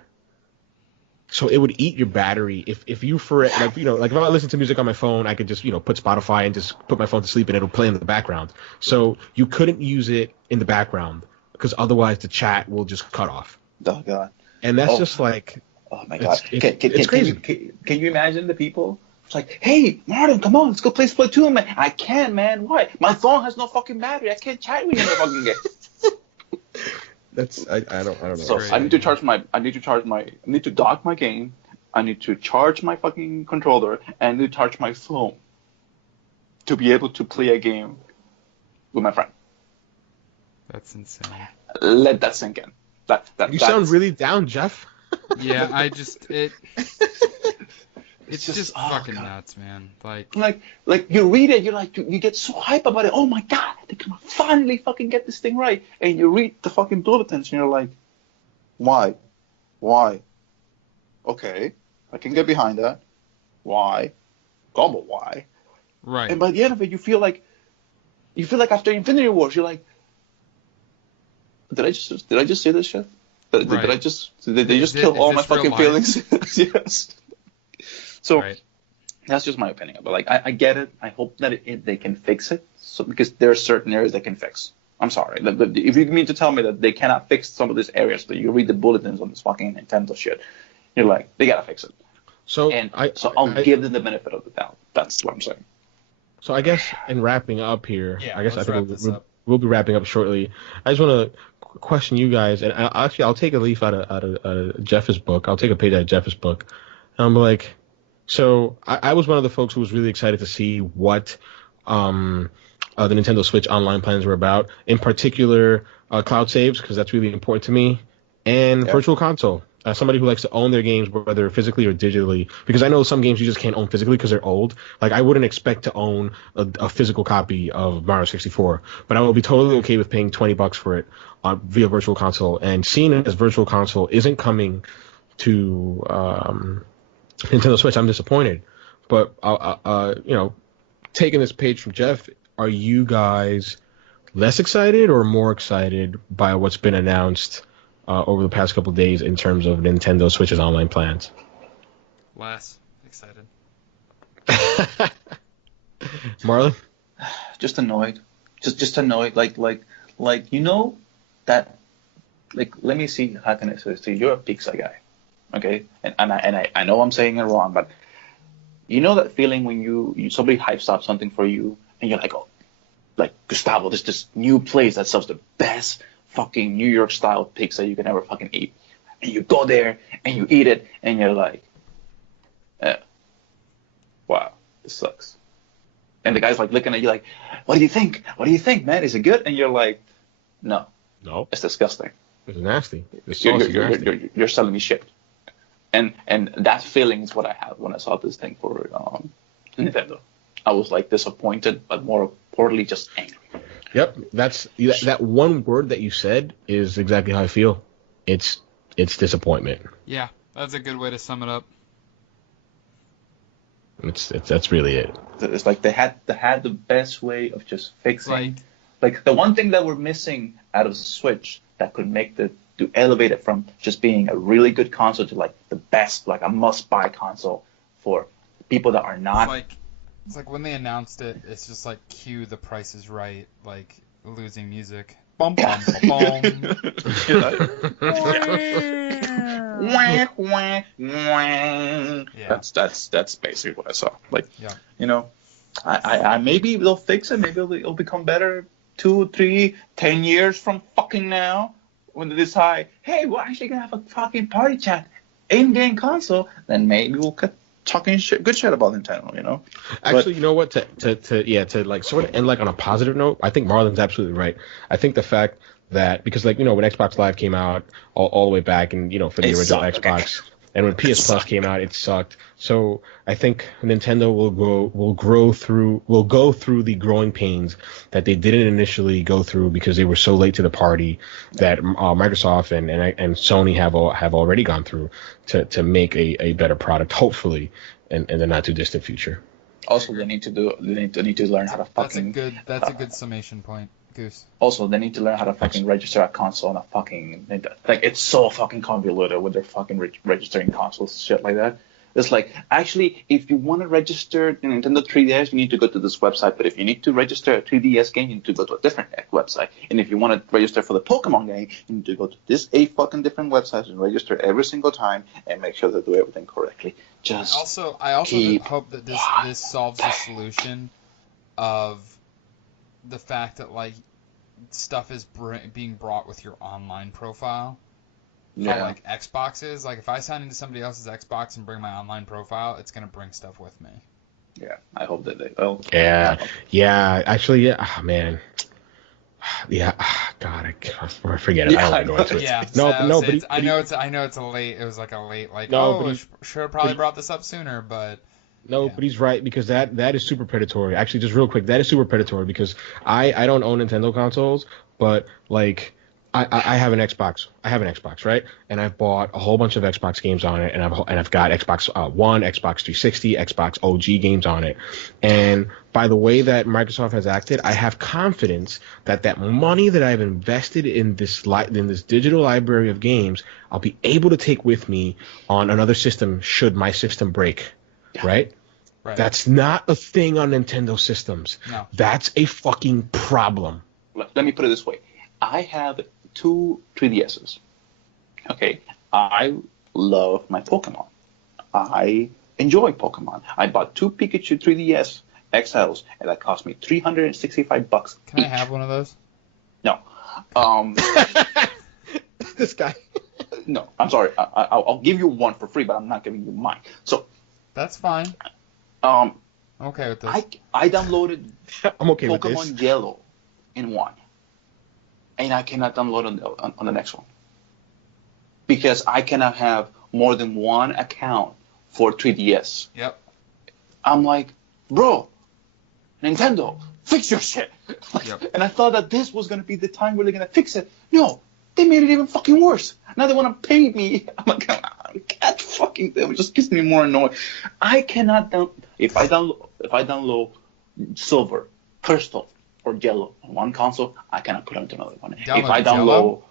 So it would eat your battery if you like if I listen to music on my phone, I could just put Spotify and just put my phone to sleep and it'll play in the background. So you couldn't use it in the background because otherwise the chat will just cut off. Oh god. And that's just like, oh my god. It's crazy. Can you imagine the people? It's like, hey, Martin, come on, let's go play Splatoon, man. I can't, man. Why? My phone has no fucking battery. I can't chat with you in the fucking game. I don't know. So I need to dock my game. I need to charge my fucking controller, and I need to charge my phone to be able to play a game with my friend. That's insane. Let that sink in. You sound really down, Jeff. Yeah, it's just fucking nuts, man. Like you read it, you get so hype about it. Oh my god, they're gonna finally fucking get this thing right. And you read the fucking bulletins, and you're like, why? Okay, I can get behind that. Why? God, but why? Right. And by the end of it, you feel like you feel like after Infinity Wars, you're like, did I just say this shit? Did they just kill all my fucking feelings? Yes. So that's just my opinion. But like, I get it. I hope that they can fix it. So because there are certain areas they can fix. I'm sorry. If you mean to tell me that they cannot fix some of these areas, but you read the bulletins on this fucking Nintendo shit, you're like, they gotta fix it. So I'll give them the benefit of the doubt. That's what I'm saying. So I guess in wrapping up here, I think we'll be wrapping up shortly. I just want to question you guys, and I'll take a leaf out of Jeff's book. I'll take a page out of Jeff's book. And I'm like, so I was one of the folks who was really excited to see what the Nintendo Switch online plans were about. In particular, cloud saves, because that's really important to me, and Virtual Console. Somebody who likes to own their games, whether physically or digitally, because I know some games you just can't own physically because they're old. Like, I wouldn't expect to own a physical copy of Mario 64, but I will be totally okay with paying $20 for it via Virtual Console. And seeing it as Virtual Console isn't coming to Nintendo Switch, I'm disappointed. But taking this page from Jeff, are you guys less excited or more excited by what's been announced over the past couple of days in terms of Nintendo Switch's online plans? Less excited. Marlon? Just annoyed. Just annoyed. Like you know that. Like, let me see. How can I say this to you? You're a pizza guy, okay? And I know I'm saying it wrong, but you know that feeling when you somebody hypes up something for you and you're like, oh, like Gustavo, there's this new place that sells the best fucking New York style pizza you can ever fucking eat, and you go there and you eat it and you're like, wow, this sucks. And the guy's like looking at you like, what do you think, man, is it good? And you're like, no, it's disgusting, it's nasty, you're selling me shit. And that feeling is what I had when I saw this thing for Nintendo. I was like disappointed, but more importantly just angry. Yep, that one word that you said is exactly how I feel. It's disappointment. Yeah, that's a good way to sum it up. That's really it. It's like they had the best way of just fixing. Like the one thing that we're missing out of the Switch that could make to elevate it from just being a really good console to like the best, like a must-buy console for people that are not. It's like when they announced it, it's just like cue The Price is Right, like losing music. Bum bum bum. Yeah. That's basically what I saw. Like, I maybe they'll fix it. Maybe it'll become better 2, 3, 10 years from fucking now when they decide, hey, we're actually gonna have a fucking party chat in-game console. Then maybe we'll talking good shit about Nintendo, Actually, you know what? To like sort of end like on a positive note, I think Marlon's absolutely right. I think the fact that because like when Xbox Live came out all the way back and for the original Xbox, and when PS Plus came out, it sucked. So I think Nintendo will go through the growing pains that they didn't initially go through because they were so late to the party that Microsoft and Sony have already gone through to make a better product, hopefully, in the not too distant future. Also, they need to learn how to fucking. That's a good summation point, Goose. Also, they need to learn how to fucking register a console on a fucking like it's so fucking convoluted with their fucking registering consoles, shit like that. It's like, actually, if you want to register the Nintendo 3DS, you need to go to this website. But if you need to register a 3DS game, you need to go to a different website. And if you want to register for the Pokemon game, you need to go to this 8 fucking different websites and register every single time and make sure they do everything correctly. I also hope that this solves the solution of the fact that like stuff is being brought with your online profile. How like Xbox is. Like if I sign into somebody else's Xbox and bring my online profile, it's gonna bring stuff with me. Yeah, I hope that they will. Yeah. Actually, oh, man. Yeah, God, I forget it. Yeah, I don't want to go into it. But I know it's a late. It was like a late. Like, should have probably brought this up sooner, but. No, but he's right because that is super predatory. Actually, just real quick, that is super predatory because I don't own Nintendo consoles, but like I have an Xbox. I have an Xbox, right? And I've bought a whole bunch of Xbox games on it, and I've got Xbox One, Xbox 360, Xbox OG games on it. And by the way that Microsoft has acted, I have confidence that that money that I've invested in this digital library of games, I'll be able to take with me on another system should my system break, right? Right. That's not a thing on Nintendo systems. No. That's a fucking problem. Let me put it this way. I have 2 3DSs. Okay, I love my Pokemon. I enjoy Pokemon. I bought 2 Pikachu 3DS XLs, and that cost me $365 Can each. I have one of those? No. This guy. No, I'm sorry. I'll give you one for free, but I'm not giving you mine. So, That's fine. um, I'm okay with this. I downloaded I'm okay with Pokemon this. Yellow in one, and I cannot download on the next one because I cannot have more than one account for 3DS. Yep. I'm like, bro, Nintendo, fix your shit. Yep. And I thought that this was gonna be the time where they're gonna fix it. No, they made it even fucking worse. Now they want to pay me. I'm like, God fucking, it just gets me more annoyed. I cannot if I download Silver, Crystal, or Yellow on one console, I cannot put it into another one. If I download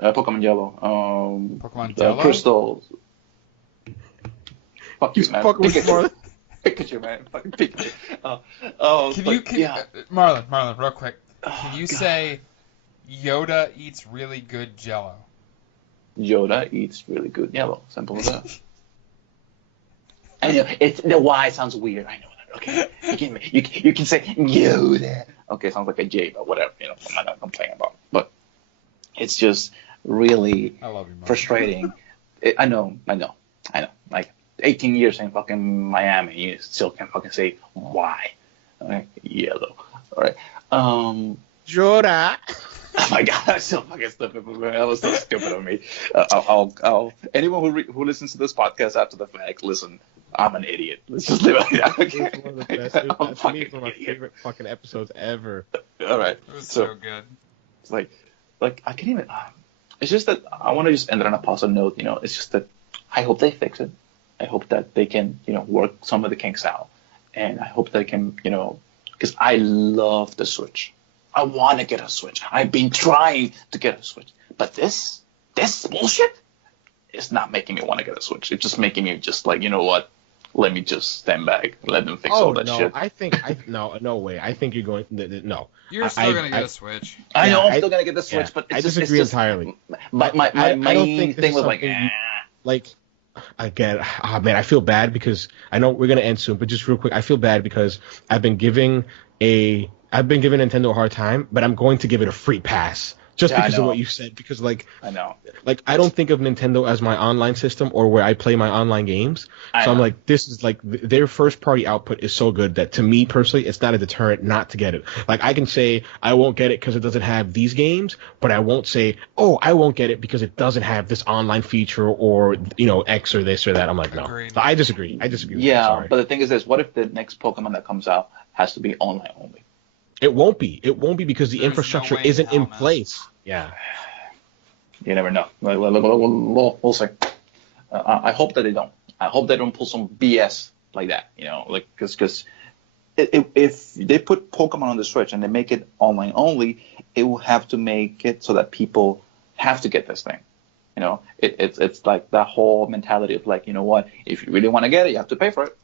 Pokemon Yellow, Pokemon Yellow? Crystal. Fuck you, man. Fuck with Marlon. Pikachu, man. Fucking Pikachu. Marlon, real quick. Can Oh, you God. say Yoda eats really good Jello? Yoda eats really good Yellow. Simple as that. I know the Y sounds weird. I know that. Okay, you can say Yoda. Okay, sounds like a J, but whatever. You know, I'm not gonna complain about. But it's just really I love you, Marlon. frustrating. I know. Like 18 years in fucking Miami, you still can't fucking say why. Alright, Yellow. Alright. Jora. Oh my god, that's so fucking stupid. That was so stupid of me. I'll anyone who listens to this podcast after the fact, listen, I'm an idiot. Let's just leave it like that. Okay? It's one of the best. I'm To me, it's fucking one of my idiot. favorite fucking episodes ever. All right. It was So so good. it's like I can't even. It's just that I want to just end it on a positive note. You know, it's just that I hope they fix it. I hope that they can, work some of the kinks out, and I hope they can, because I love the Switch. I want to get a Switch. I've been trying to get a Switch, but this bullshit is not making me want to get a Switch. It's just making me just like, you know what? Let me just stand back. Let them fix all that shit. I think no way. I think you're going no. You're still going to get a Switch. I know I'm I- still gonna get the Switch, yeah, but I it's disagree just, entirely. My I don't main think this thing is was like, something like again, man, I feel bad because I know we're gonna end soon, but just real quick, I feel bad because I've been giving Nintendo a hard time, but I'm going to give it a free pass just Yeah, I because of know. what you said. Because I know. I don't think of Nintendo as my online system or where I play my online games. I So I'm know. like, this is like their first party output is so good that to me personally, it's not a deterrent not to get it. Like I can say I won't get it because it doesn't have these games, but I won't say, oh, I won't get it because it doesn't have this online feature or X or this or that. I'm like, no. Agreed. So I disagree. With you. Yeah, Sorry. but the thing is this: what if the next Pokemon that comes out has to be online only? It won't be. It won't be because the There's no infrastructure way isn't in in hell, man. place. Yeah. You never know. We'll see. I hope that they don't. I hope they don't pull some BS like that. Because if they put Pokemon on the Switch and they make it online only, it will have to make it so that people have to get this thing. It's like that whole mentality of like, you know what? If you really want to get it, you have to pay for it.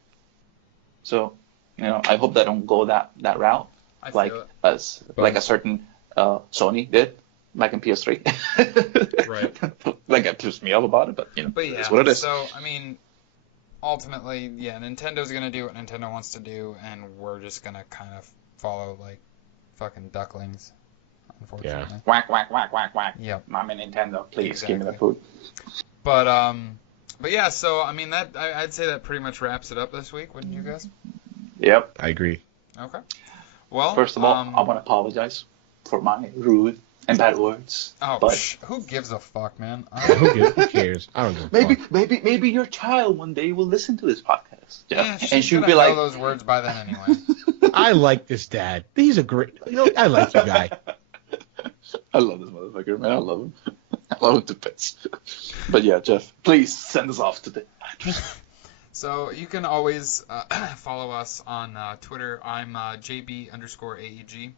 So, I hope they don't go that route. I Like feel it. like a certain Sony did back in PS3. Right. That got pissed me off about it, but But yeah, it's what it is. so, I mean, ultimately, yeah, Nintendo's going to do what Nintendo wants to do, and we're just going to kind of follow, like, fucking ducklings, unfortunately. Whack, whack, whack, whack, whack. Yep. Mom and Nintendo, please give me the Exactly. food. But yeah, so, I mean, I'd say that pretty much wraps it up this week, wouldn't you guys? Yep. I agree. Okay. Well, First of all, I want to apologize for my rude and bad words. oh, but who gives a fuck, man? Who cares? I don't give a fuck. maybe your child one day will listen to this podcast. Yeah, and she'll gonna be know like, those words by then anyway. I like this dad. He's a great. I like you guy. I love this motherfucker, man. I love him. I love him to bits. But yeah, Jeff, please send us off to the address. So you can always follow us on Twitter. I'm JB_AEG.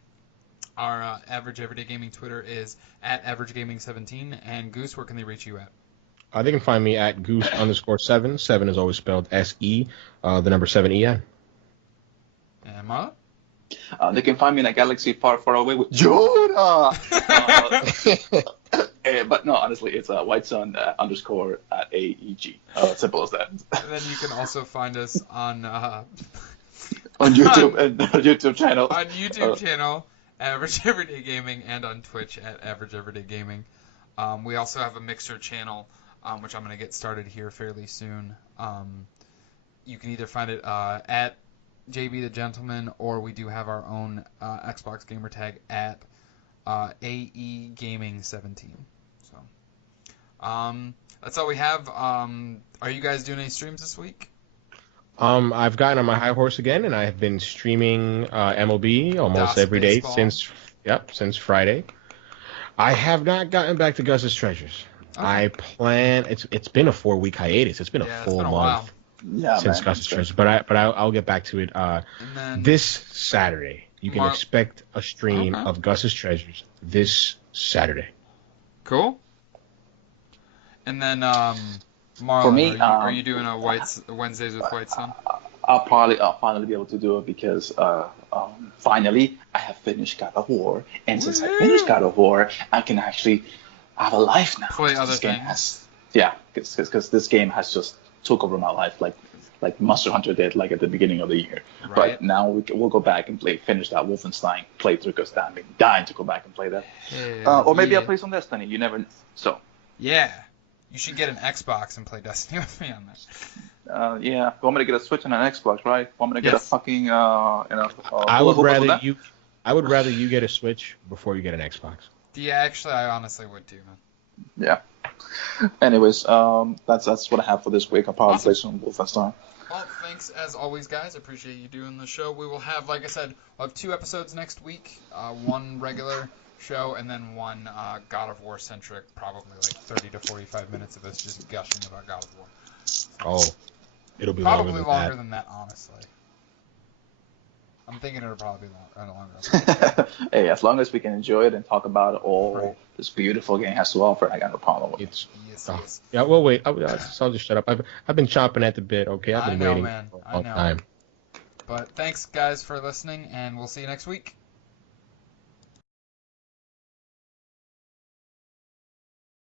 Our Average Everyday Gaming Twitter is at AverageGaming17. And Goose, where can they reach you at? They can find me at Goose_7. 7 is always spelled SE, the number 7EN. And Marla? They can find me in a galaxy far, far away with Jonah. But no, honestly, it's Whitesun _ at AEG. Simple as that. And then you can also find us on YouTube and YouTube channel. On YouTube channel, Average Everyday Gaming, and on Twitch at Average Everyday Gaming. We also have a Mixer channel, which I'm going to get started here fairly soon. You can either find it at JB the Gentleman, or we do have our own Xbox gamer tag at AE Gaming 17. So that's all we have. Are you guys doing any streams this week? I've gotten on my high horse again, and I have been streaming MLB almost Das every day Baseball. since Friday. I have not gotten back to Gus's Treasures. Okay. I plan. It's been a 4-week hiatus. It's been a Yeah, it's full been a month while. Yeah, since man. Gus's Treasures, but I'll get back to it. And then This Saturday, you can expect a stream Okay. of Gus's Treasures this Saturday. Cool. And then Marlon, For me, are you doing a Wednesdays with White Sun? I'll finally be able to do it because finally I have finished God of War, and since I finished God of War, I can actually have a life now. Play other This game things. because this game has just took over my life like Monster Hunter did like at the beginning of the year. Right. But now we'll go back and finish that Wolfenstein playthrough because I've been dying to go back and play that. Or maybe yeah. I'll play some Destiny. You never know. So. Yeah. You should get an Xbox and play Destiny with me on that. Yeah, you want me to get a Switch and an Xbox, right? Want me to get a Yes. fucking I would rather you get a Switch before you get an Xbox. Yeah, actually, I honestly would too, man. Yeah. Anyways, that's what I have for this week. I'll probably play some Wolfenstein. Well, thanks as always, guys. Appreciate you doing the show. We will have, like I said, we'll have 2 episodes next week. One regular show and then one God of War centric, probably like 30 to 45 minutes of us just gushing about God of War. Oh, it'll be Probably longer than that, honestly. I'm thinking it'll probably be longer. Hey, as long as we can enjoy it and talk about all Right. this beautiful game has to offer, I got no problem with it. It's Yes. yeah. Well, wait. I'll just shut up. I've been chomping at the bit. Okay, I've I been know, waiting man. for a I long know. time. But thanks, guys, for listening, and we'll see you next week.